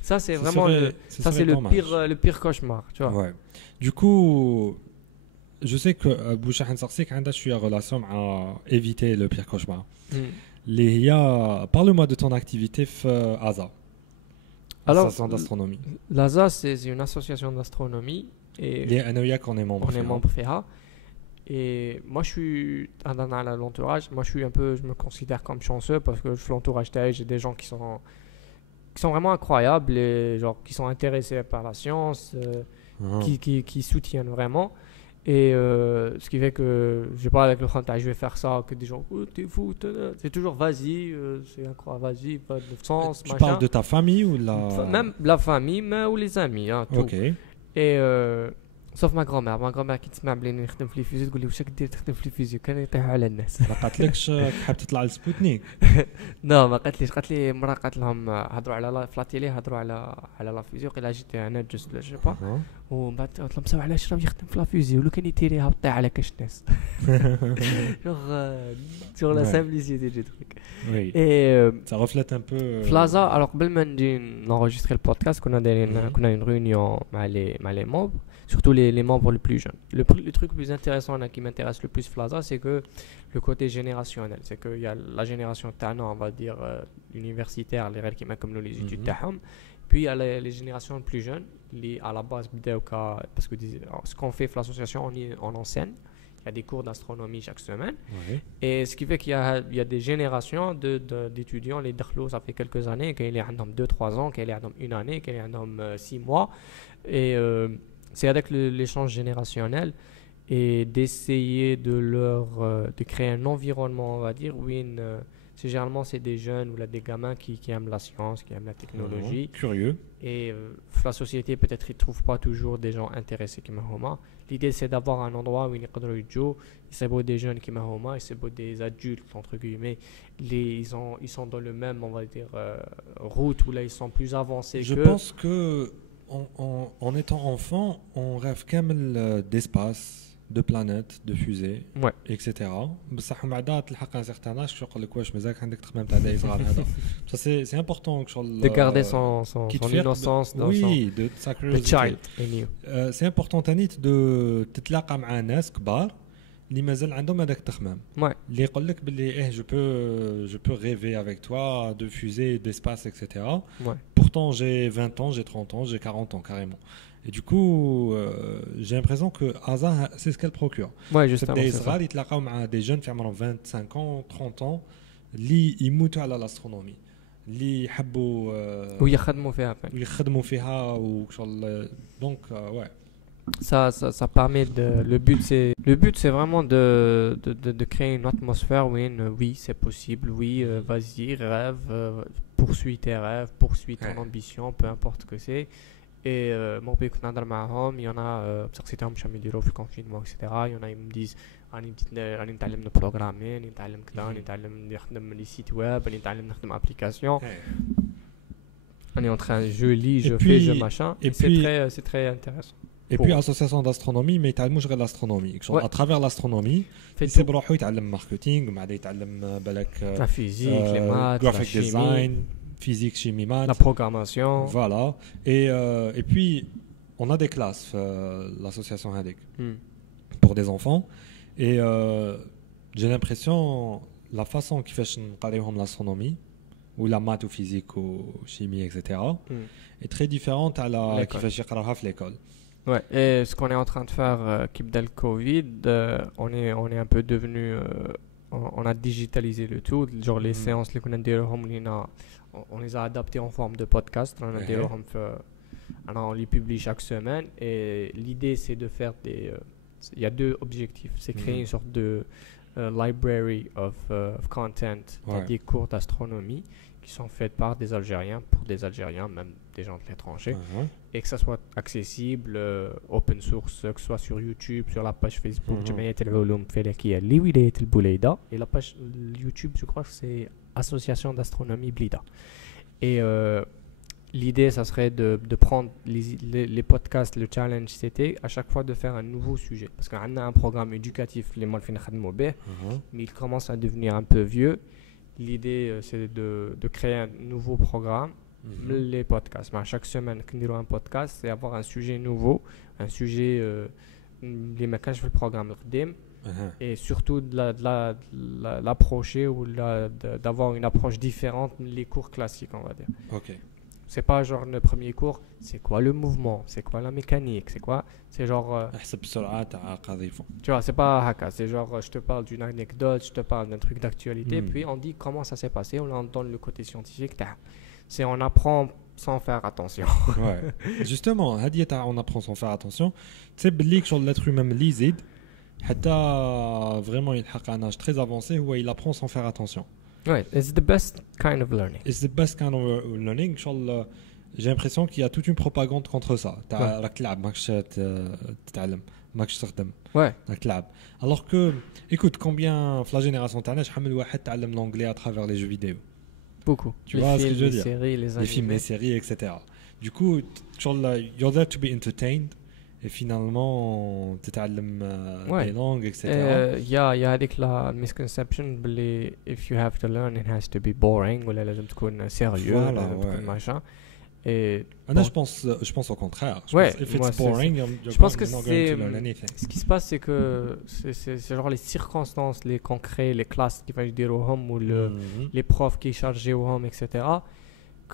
Ça, c'est vraiment le pire cauchemar, tu vois. Ouais. Du coup. Je sais que Bouchah Nsarsik a une relation à éviter le pire cauchemar. Parle-moi de ton activité ASA. Association d'astronomie. L'ASA, c'est une association d'astronomie. Et on est membre. On est membre FEA. Et moi, je suis dans l'entourage. Moi, je me considère comme chanceux parce que je suis l'entourage TAI. J'ai des gens qui sont vraiment incroyables et genre qui sont intéressés par la science, qui soutiennent vraiment. Et ce qui fait que je parle avec le Khantaï, je vais faire ça, que des gens, oh, t'es fou, c'est toujours vas-y, c'est incroyable, vas-y, pas de sens, tu parles de ta famille ou même la famille, mais ou les amis, hein, tout. Okay. Et sauf ma grand-mère qui تسمع بلي نخدم في الفيزيك تقول لي واش كدير تخدم في الفيزيك كان يطيحوا على الناس. ما قالتلكش حاب تطلع للسبوتنيك؟ لا ما قالتليش، قالت لي مرة قالت لهم هضروا على فلاتيلي هضروا على لا فيزيك الا جيت انا جوست ولا جو با ومن بعد قالت لهم سوا علاش راه يخدم في لا فيزيك ولو كان يتيريها طيح على كاش ناس. sur la simplicité du truc. Oui. Et ça reflète un peu Plaza. Alors قبل ما نجي enregistrer le podcast كنا une réunion مع les membres, surtout les membres les plus jeunes. Le truc le plus intéressant qui m'intéresse le plus Plaza, c'est que le côté générationnel, c'est qu'il y a la génération Tana, on va dire universitaire, les règles qui mettent comme nous les études Taham, puis il y a les générations plus jeunes, à la base parce que ce qu'on fait l'association, on enseigne. Il y a des cours d'astronomie chaque semaine. Ouais. Et ce qui fait qu'il y a des générations d'étudiants, les Dakhlos, ça fait quelques années, qu'il y a 2-3 ans, qu'il y a une année, qu'il y a 6 mois. Et c'est avec l'échange générationnel et d'essayer de créer un environnement, on va dire, où généralement c'est des jeunes ou là, des gamins qui aiment la science, qui aiment la technologie. Curieux. Et la société, peut-être, ils ne trouvent pas toujours des gens intéressés qui m'ont. L'idée, c'est d'avoir un endroit où ils jouent. C'est beau des jeunes qui m'ont, c'est beau des adultes, entre guillemets. Ils sont dans le même, on va dire, route où là, ils sont plus avancés. Je pense que en étant enfant, on rêve quand même d'espace, de planètes, de fusées, ouais. etc. بصح من بعد تلحق un certain âge شغل لك واش مازالك عندك تخمم تاع داي صغار هذا. Ça c'est important que de garder son innocence dans de sa curiosité. The child in you. C'est important تاني de تتلاقى مع ناس كبار اللي مازال عندهم هذاك التخمام اللي يقول لك باللي je peux rêver avec toi de fusées d'espace etc. Pourtant j'ai 20 ans, j'ai 30 ans, j'ai 40 ans carrément. Et du coup j'ai l'impression que Asa c'est ce qu'elle procure. Justement. Des Israéliens ils تلاقاو مع des jeunes qui ont 25 ans, 30 ans اللي يموتوا على l'astronomie. اللي يحبوا ويخدموا فيها وشغل دونك ça permet le but c'est vraiment de créer une atmosphère où oui c'est possible, oui vas-y rêve, poursuis tes rêves, poursuis ton ambition, peu importe ce que c'est. Et moi كنت نهضر معاهم, il y en a بسقسيتهم باش يديروا في الكونفينمون etc. il y en a ils me disent راني نتعلم نبروغرامي, راني نتعلم كذا, راني نتعلم نخدم لي سيت ويب, راني نتعلم نخدم ابليكاسيون, راني en train je lis, je fais, je machin. C'est très intéressant. Et puis association d'astronomie mais يتعلموش غير l'astronomie à travers l'astronomie يسيب روحو يتعلم ماركتينغ وبعد يتعلم بالك la physique, les maths, la chimie, physique, chimie, maths, la programmation. Voilà. Et puis on a des classes l'association Hadek pour des enfants et j'ai l'impression la façon qui fait نقريهم l'astronomie ou la maths ou physique ou chimie etc. est très différente à la كيفاش يقراوها في l'école. Ouais, et ce qu'on est en train de faire, Kibda le Covid, on est un peu devenu, on a digitalisé le tout, genre les séances, on les a adaptées en forme de podcast, on les publie chaque semaine, et l'idée c'est de faire il y a deux objectifs, c'est créer une sorte de library of content, des cours d'astronomie qui sont faits par des Algériens, pour des Algériens, même des gens de l'étranger, et que ça soit accessible, open source, que ce soit sur YouTube, sur la page Facebook جمعية العلوم الفلكية لولاية البوليدة, et la page YouTube, je crois que c'est Association d'astronomie Blida. Et l'idée, ça serait de prendre les podcasts, le challenge, c'était à chaque fois de faire un nouveau sujet, parce qu'on a un programme éducatif, mais il commence à devenir un peu vieux. L'idée, c'est de créer un nouveau programme, les podcasts. Mais à chaque semaine, quand on a un podcast, c'est avoir un sujet nouveau, un sujet les messages du programme et surtout de l'approcher ou d'avoir une approche différente des cours classiques, on va dire. C'est pas genre le premier cours, c'est quoi le mouvement, c'est quoi la mécanique, c'est quoi, c'est genre tu vois, c'est pas haka, c'est genre je te parle d'une anecdote, je te parle d'un truc d'actualité, puis on dit comment ça s'est passé, on donne le côté scientifique, c'est on apprend sans faire attention. Ouais. Justement, on apprend sans faire attention. Tu sais باللي sur l'être humain اللي يزيد حتى vraiment يلحق un âge très avancé où il apprend sans faire attention. Ouais, it's the best kind of learning. It's the best kind of learning. J'ai l'impression qu'il y a toute une propagande contre ça. راك تلعب ماكش تتعلم ماكش تخدم. Ouais. راك تلعب. Alors que écoute combien في la génération تاعنا شحال من واحد تعلم l'anglais à travers les jeux vidéo. Beaucoup. Tu vois ce que je veux dire? Les séries, les films, les séries, etc. Du coup, you're there to be entertained. Et finalement, tu apprends des langues, etc. Il y a avec la misconception if you have to learn, it has to be boring ou لازم تكون sérieux, تكون machin. Et je pense au contraire. If it's boring, je pense que ce qui se passe, c'est que c'est genre les circonstances, les concrets, les classes qui vont dire au home ou les profs qui chargent au home, etc.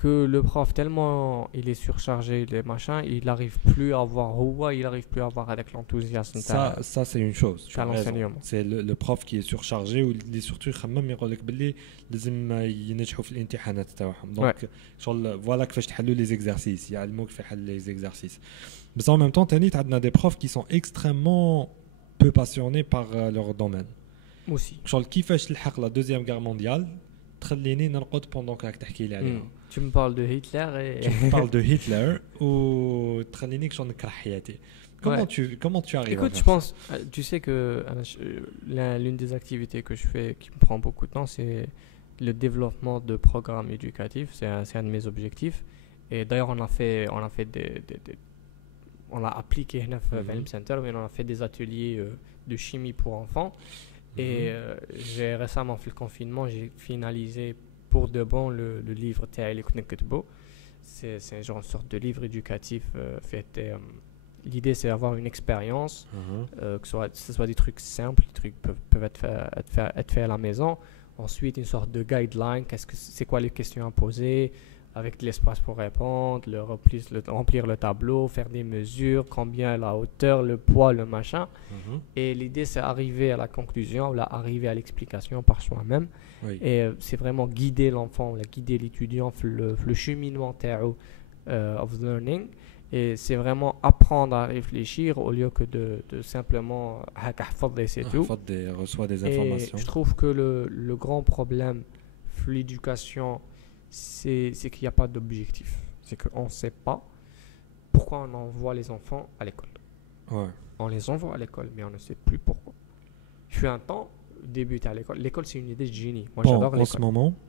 Que le prof tellement il est surchargé, les machins, il n'arrive plus à avoir avec l'enthousiasme. Ça c'est une chose. l'enseignement. C'est le prof qui est surchargé ou il est surtout يخمم يقول لك باللي لازم ينجحوا في الامتحانات تاعهم. Donc voilà كيفاش تحلوا les exercices, يعلموك في حل les exercices. Mais en même temps تاني عندنا des profs qui sont extrêmement peu passionnés par leur domaine. Aussi. كيفاش تلحق la deuxième guerre mondiale تخليني نرقد pendant que تحكي لي عليها. Tu me parles de Hitler et tu me parles de Hitler ou تخليني كشون نكره حياتي. Comment tu arrives? Écoute, je pense, tu sais que l'une des activités que je fais qui me prend beaucoup de temps, c'est le développement de programmes éducatifs. C'est un de mes objectifs. Et d'ailleurs, on l'a appliqué dans Film Center, mais on a fait des ateliers de chimie pour enfants. Et j'ai récemment fait le confinement, j'ai finalisé pour de bon le livre Taïli Kneketbo. C'est genre une sorte de livre éducatif fait l'idée c'est d'avoir une expérience, que ce soit des trucs simples, les trucs peuvent être faits à la maison. Ensuite, une sorte de guideline, c'est quoi les questions à poser, avec de l'espace pour répondre, remplir le tableau, faire des mesures, combien la hauteur, le poids, le machin. Et l'idée c'est arriver à la conclusion, là, arriver à l'explication par soi-même. Oui. Et c'est vraiment guider l'enfant, guider l'étudiant le cheminement of learning. Et c'est vraiment apprendre à réfléchir au lieu que de simplement c'est tout. Reçoit des informations. Et je trouve que le grand problème de l'éducation, c'est qu'il n'y a pas d'objectif. C'est qu'on ne sait pas pourquoi on envoie les enfants à l'école. Ouais. On les envoie à l'école, mais on ne sait plus pourquoi. Je suis un temps débuté à l'école. L'école, c'est une idée de génie. Moi, j'adore l'école.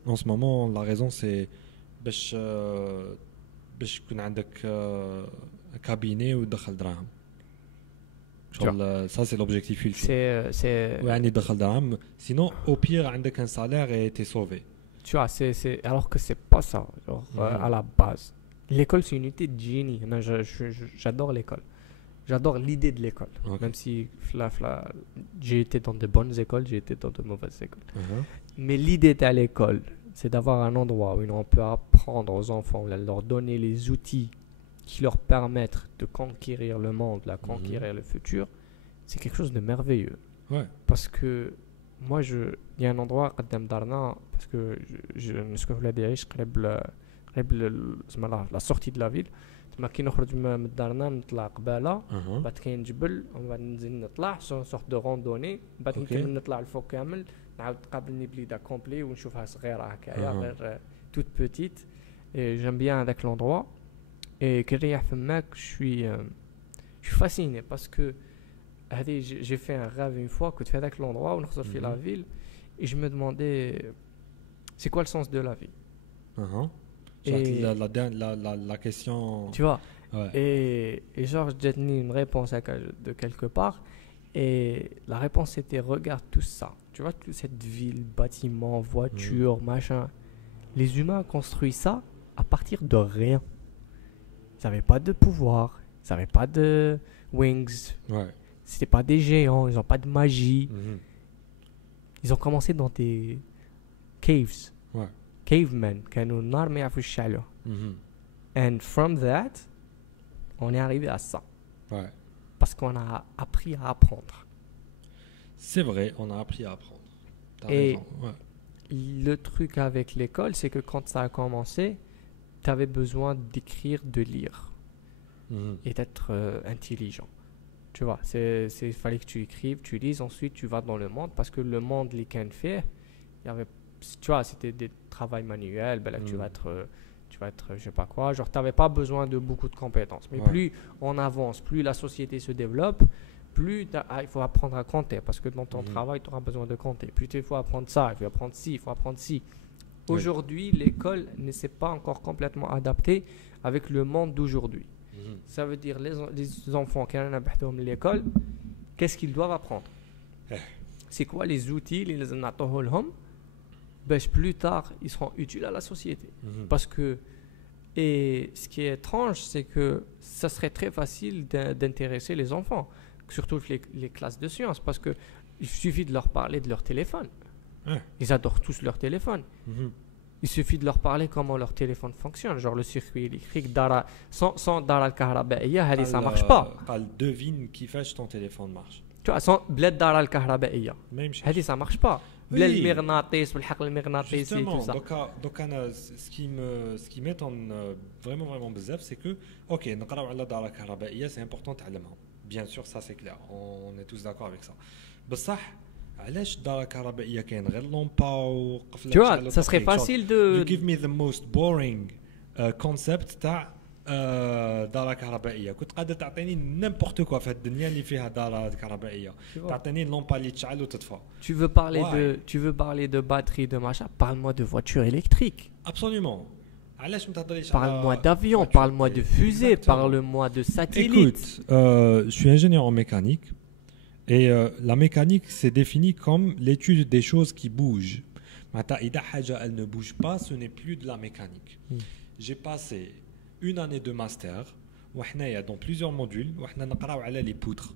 En ce moment, la raison, c'est باش يكون عندك كابيني ودخل دراهم. Ça c'est l'objectif ultime. C'est يعني دخل دراهم. Sinon au pire عندك un salaire et t'es sauvé. Tu vois, alors que c'est pas ça, à la base. L'école, c'est une unité de génie. J'adore l'école. J'adore l'idée de l'école. Okay. Même si j'ai été dans de bonnes écoles, j'ai été dans de mauvaises écoles. Mais l'idée de l'école, c'est d'avoir un endroit où on peut apprendre aux enfants, leur donner les outils qui leur permettent de conquérir le monde, conquérir le futur. C'est quelque chose de merveilleux. Ouais. Parce que moi, il y a un endroit قدام دارنا, parce que je voulais dire la sortie de la ville. ما كي نخرج من دارنا نطلع قباله بعد كاين جبل ومن بعد ننزل نطلع سورت دو روندوني بعد نكمل نطلع الفوق كامل نعاود تقابلني بليده كومبلي ونشوفها صغيره هكايا غير توت بوتيت. J'aime bien avec l'endroit et كي نريح فماك je suis fasciné parce que j'ai fait un rêve une fois que tu fais avec l'endroit où on sort de la ville et je me demandais c'est quoi le sens de la vie. Et la question. Tu vois. Ouais. Et genre j'ai donné une réponse de quelque part et la réponse était regarde tout ça. Tu vois toute cette ville, bâtiments, voitures, machin. Les humains construisent ça à partir de rien. Ils n'avaient pas de pouvoir, ils n'avaient pas de wings. Ouais. C'était pas des géants, ils n'ont pas de magie. Ils ont commencé dans des caves. Ouais. Cavemen, كانوا النار ما يعرفوش يشعلوه. And from that, on est arrivé à ça. Ouais. Parce qu'on a appris à apprendre. C'est vrai, on a appris à apprendre. T'as et raison. Ouais. Le truc avec l'école, c'est que quand ça a commencé, tu avais besoin d'écrire, de lire et d'être intelligent. Tu vois, il fallait que tu écrives, tu lises, ensuite tu vas dans le monde parce que le monde, les can fait, il y avait, tu vois, c'était des travails manuels, ben là tu vas être je sais pas quoi, genre tu n'avais pas besoin de beaucoup de compétences. Mais plus on avance, plus la société se développe, plus il faut apprendre à compter parce que dans ton travail, tu auras besoin de compter. Plus il faut apprendre ça, il faut apprendre ci, il faut apprendre ci. Aujourd'hui, l'école ne s'est pas encore complètement adaptée avec le monde d'aujourd'hui. Ça veut dire les enfants qui ont l'école, qu'est-ce qu'ils doivent apprendre? C'est quoi les outils les نعطوهم باش plus tard ils seront utiles à la société. Parce que et ce qui est étrange, c'est que ça serait très facile d'intéresser les enfants, surtout les classes de sciences, parce que il suffit de leur parler de leur téléphone. Ils adorent tous leur téléphone. Il suffit de leur parler comment leur téléphone fonctionne, genre le circuit électrique sans دارة الكهربائية هذه ça marche pas. Devine كيفاش ton téléphone marche. Tu vois, sans بلا الدارة الكهربائية هذه ça marche pas. بلا المغناطيس والحقل المغناطيسي tout ça. Donc ce qui m'étonne vraiment بزاف c'est que OK نقراو على الدارة الكهربائية c'est important تعلمها. Bien sûr ça c'est clair. On est tous d'accord avec ça. بصح علاش الدارة الكهربائية كاين غير لومبا وقفله. Tu vois, ça serait facile de You give me the most boring concept تاع دارة كهربائية. كنت قادر تعطيني n'importe quoi في الدنيا اللي فيها دارة كهربائية. تعطيني اللومبا اللي تشعل وتطفى. Tu veux parler de batterie de machin, parle-moi de voiture électrique. Absolument. علاش ما تهضريش Parle-moi d'avion, parle-moi de fusée, parle-moi de satellite. Écoute, je suis ingénieur en mécanique. Et la mécanique, c'est défini comme l'étude des choses qui bougent. إذا حاجة elle ne bouge pas, ce n'est plus de la mécanique. J'ai passé une année de master وحنايا dans plusieurs modules وحنا نقراو على les poutres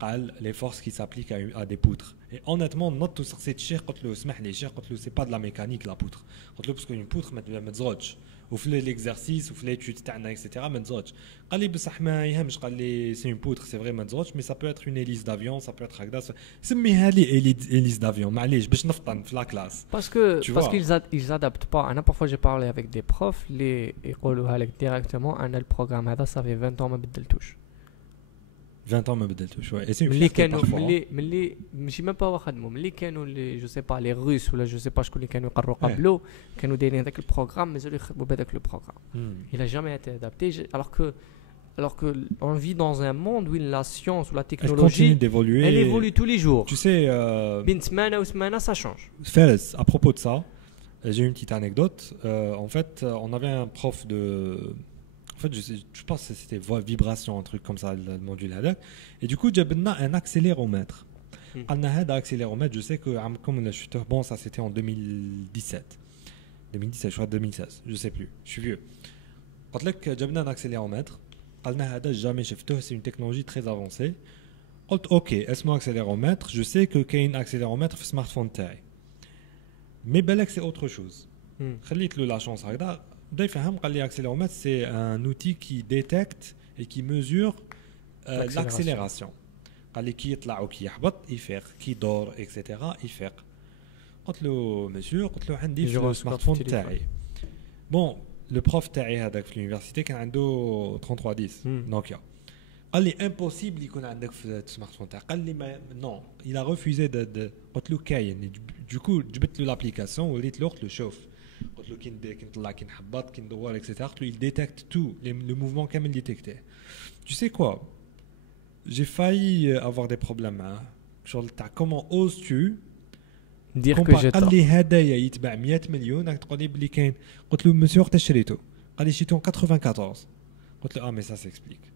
قال les forces qui s'appliquent à des poutres et honnêtement نط وسقسيت الشيخ قلت له اسمح لي الشيخ قلت له c'est pas de la mécanique la poutre قلت له parce qu'une poutre ما تزغدش وفي l'exercice وفي l'étude تاعنا etc ما تزغدش قال لي بصح ما يهمش قال لي c'est une poutre c'est vrai ما تزغدش mais ça peut être une hélice d'avion ça peut être هكذا سميها لي hélice d'avion معليش باش نفطن في la classe parce qu'ils adaptent pas انا parfois j'ai parlé avec des profs اللي يقولوها لك directement انا البروغرام هذا ça fait 20 ans ما بدلتوش 20 ans ما بدلتوش واي ملي كانوا ملي ماشي ما با خدموا ملي كانوا لي جو سي با لي روس ولا جو سي با شكون اللي كانوا يقروا قبلو كانوا دايرين هذاك البروغرام مازالوا يخدموا بهذاك لو بروغرام il a jamais été adapté alors que on vit dans un monde où la science ou la technologie elle évolue tous les jours tu sais بين سمانه وسمانه ça change Fares à propos de ça j'ai une petite anecdote en fait on avait un prof de en fait je pense que c'était vibration un truc comme ça le module هذاك et du coup جابلنا un accéléromètre قالنا هذا accéléromètre je sais que عمكم شفته bon ça c'était en 2017 je crois 2016 je sais plus je suis vieux قلت لك جابلنا un accéléromètre قالنا هذا jamais شفته c'est une technologie très avancée قلت اوكي اسمه accéléromètre je sais que كاين accéléromètre في السمارتفون تاعي mais بالك c'est autre chose خليت له la chance هكذا بدا يفهم قال لي accéléromètre c'est un outil qui détecte et qui mesure l'accélération قال لي كي يطلع وكي يهبط يفيق كي يدور اكسيتيرا يفيق قلت له مسيو قلت له عندي في السمارتفون تاعي بون لو بروف تاعي هذاك في اليونيفرسيتي كان عنده 3310 نوكيا قال لي امبوسيبل يكون عندك في السمارتفون تاعك قال لي ما نو il a refusé de قلت له كاين du coup جبت له لابليكاسيون وليت له قلت له شوف قلت له كي نطلع كي نحبط كي ندور اكسيتيرا قلت له il détecte tout le mouvement كامل ديتيكتي tu sais quoi j'ai failli avoir des problèmes genre comment oses-tu dire que j'ai قال لي هدايا يتباع 100 مليون راك تقول لي بلي كاين قلت له مسيو وقت شريته قال لي شريته 94 قلت له mais ça s'explique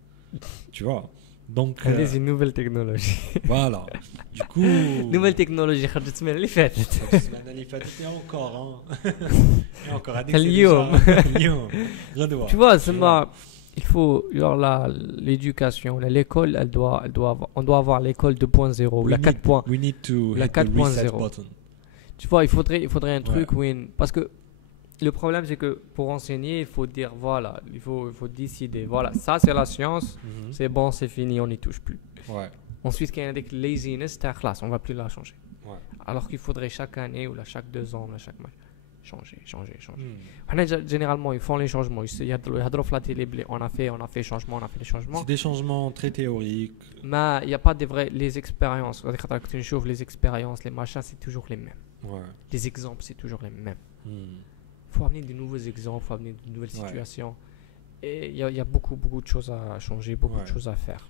tu vois donc c'est une nouvelle technologie voilà du coup nouvelle technologie خرجت السمانه اللي فاتت et encore اليوم غدوه tu vois c'est il faut genre l'éducation l'école on doit avoir l'école 2.0 ou la 4. We need to la 4.0 button. Tu vois, il faudrait un truc où parce que le problème c'est que pour enseigner, il faut dire voilà, il faut décider voilà, ça c'est la science, c'est bon, c'est fini, on n'y touche plus. Ouais. Ensuite, quand il y a des laziness, ta classe, on va plus la changer. Ouais. Alors qu'il faudrait chaque année ou là chaque 2 ans, là chaque mois changer. Généralement, ils font les changements. Il y a de la télé, on a fait changement, on a fait les changements. C'est des changements très théoriques. Mais il n'y a pas de vraies les expériences. Quand tu chauffes les expériences, les machins, c'est toujours les mêmes. Ouais. Les exemples, c'est toujours les mêmes. Il faut amener de nouveaux exemples, il faut amener de nouvelles situations. Et il y a beaucoup de choses à changer, beaucoup de choses à faire.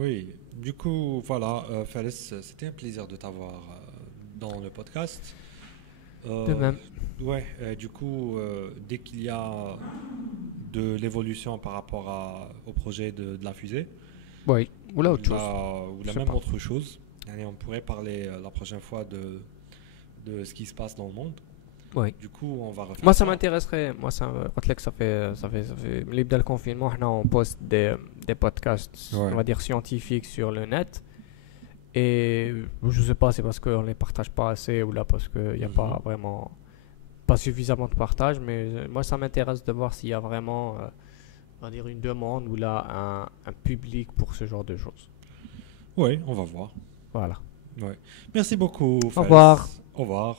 Oui, du coup, voilà, Fares, c'était un plaisir de t'avoir dans le podcast. De même. Ouais, du coup, dès qu'il y a de l'évolution par rapport au projet de la fusée, oui, ou là autre chose, ou la même autre chose, on pourrait parler la prochaine fois de ce qui se passe dans le monde. Oui. Du coup, on va refaire. Moi, ça m'intéresserait. Moi, ça fait libre le confinement, on poste des podcasts, on va dire scientifiques sur le net. Et je sais pas, c'est parce qu'on les partage pas assez ou là parce qu'il n'y a pas suffisamment de partage, mais moi ça m'intéresse de voir s'il y a vraiment on va dire une demande ou là un public pour ce genre de choses. Oui, on va voir. Voilà. Ouais. Merci beaucoup. Au revoir. Au revoir.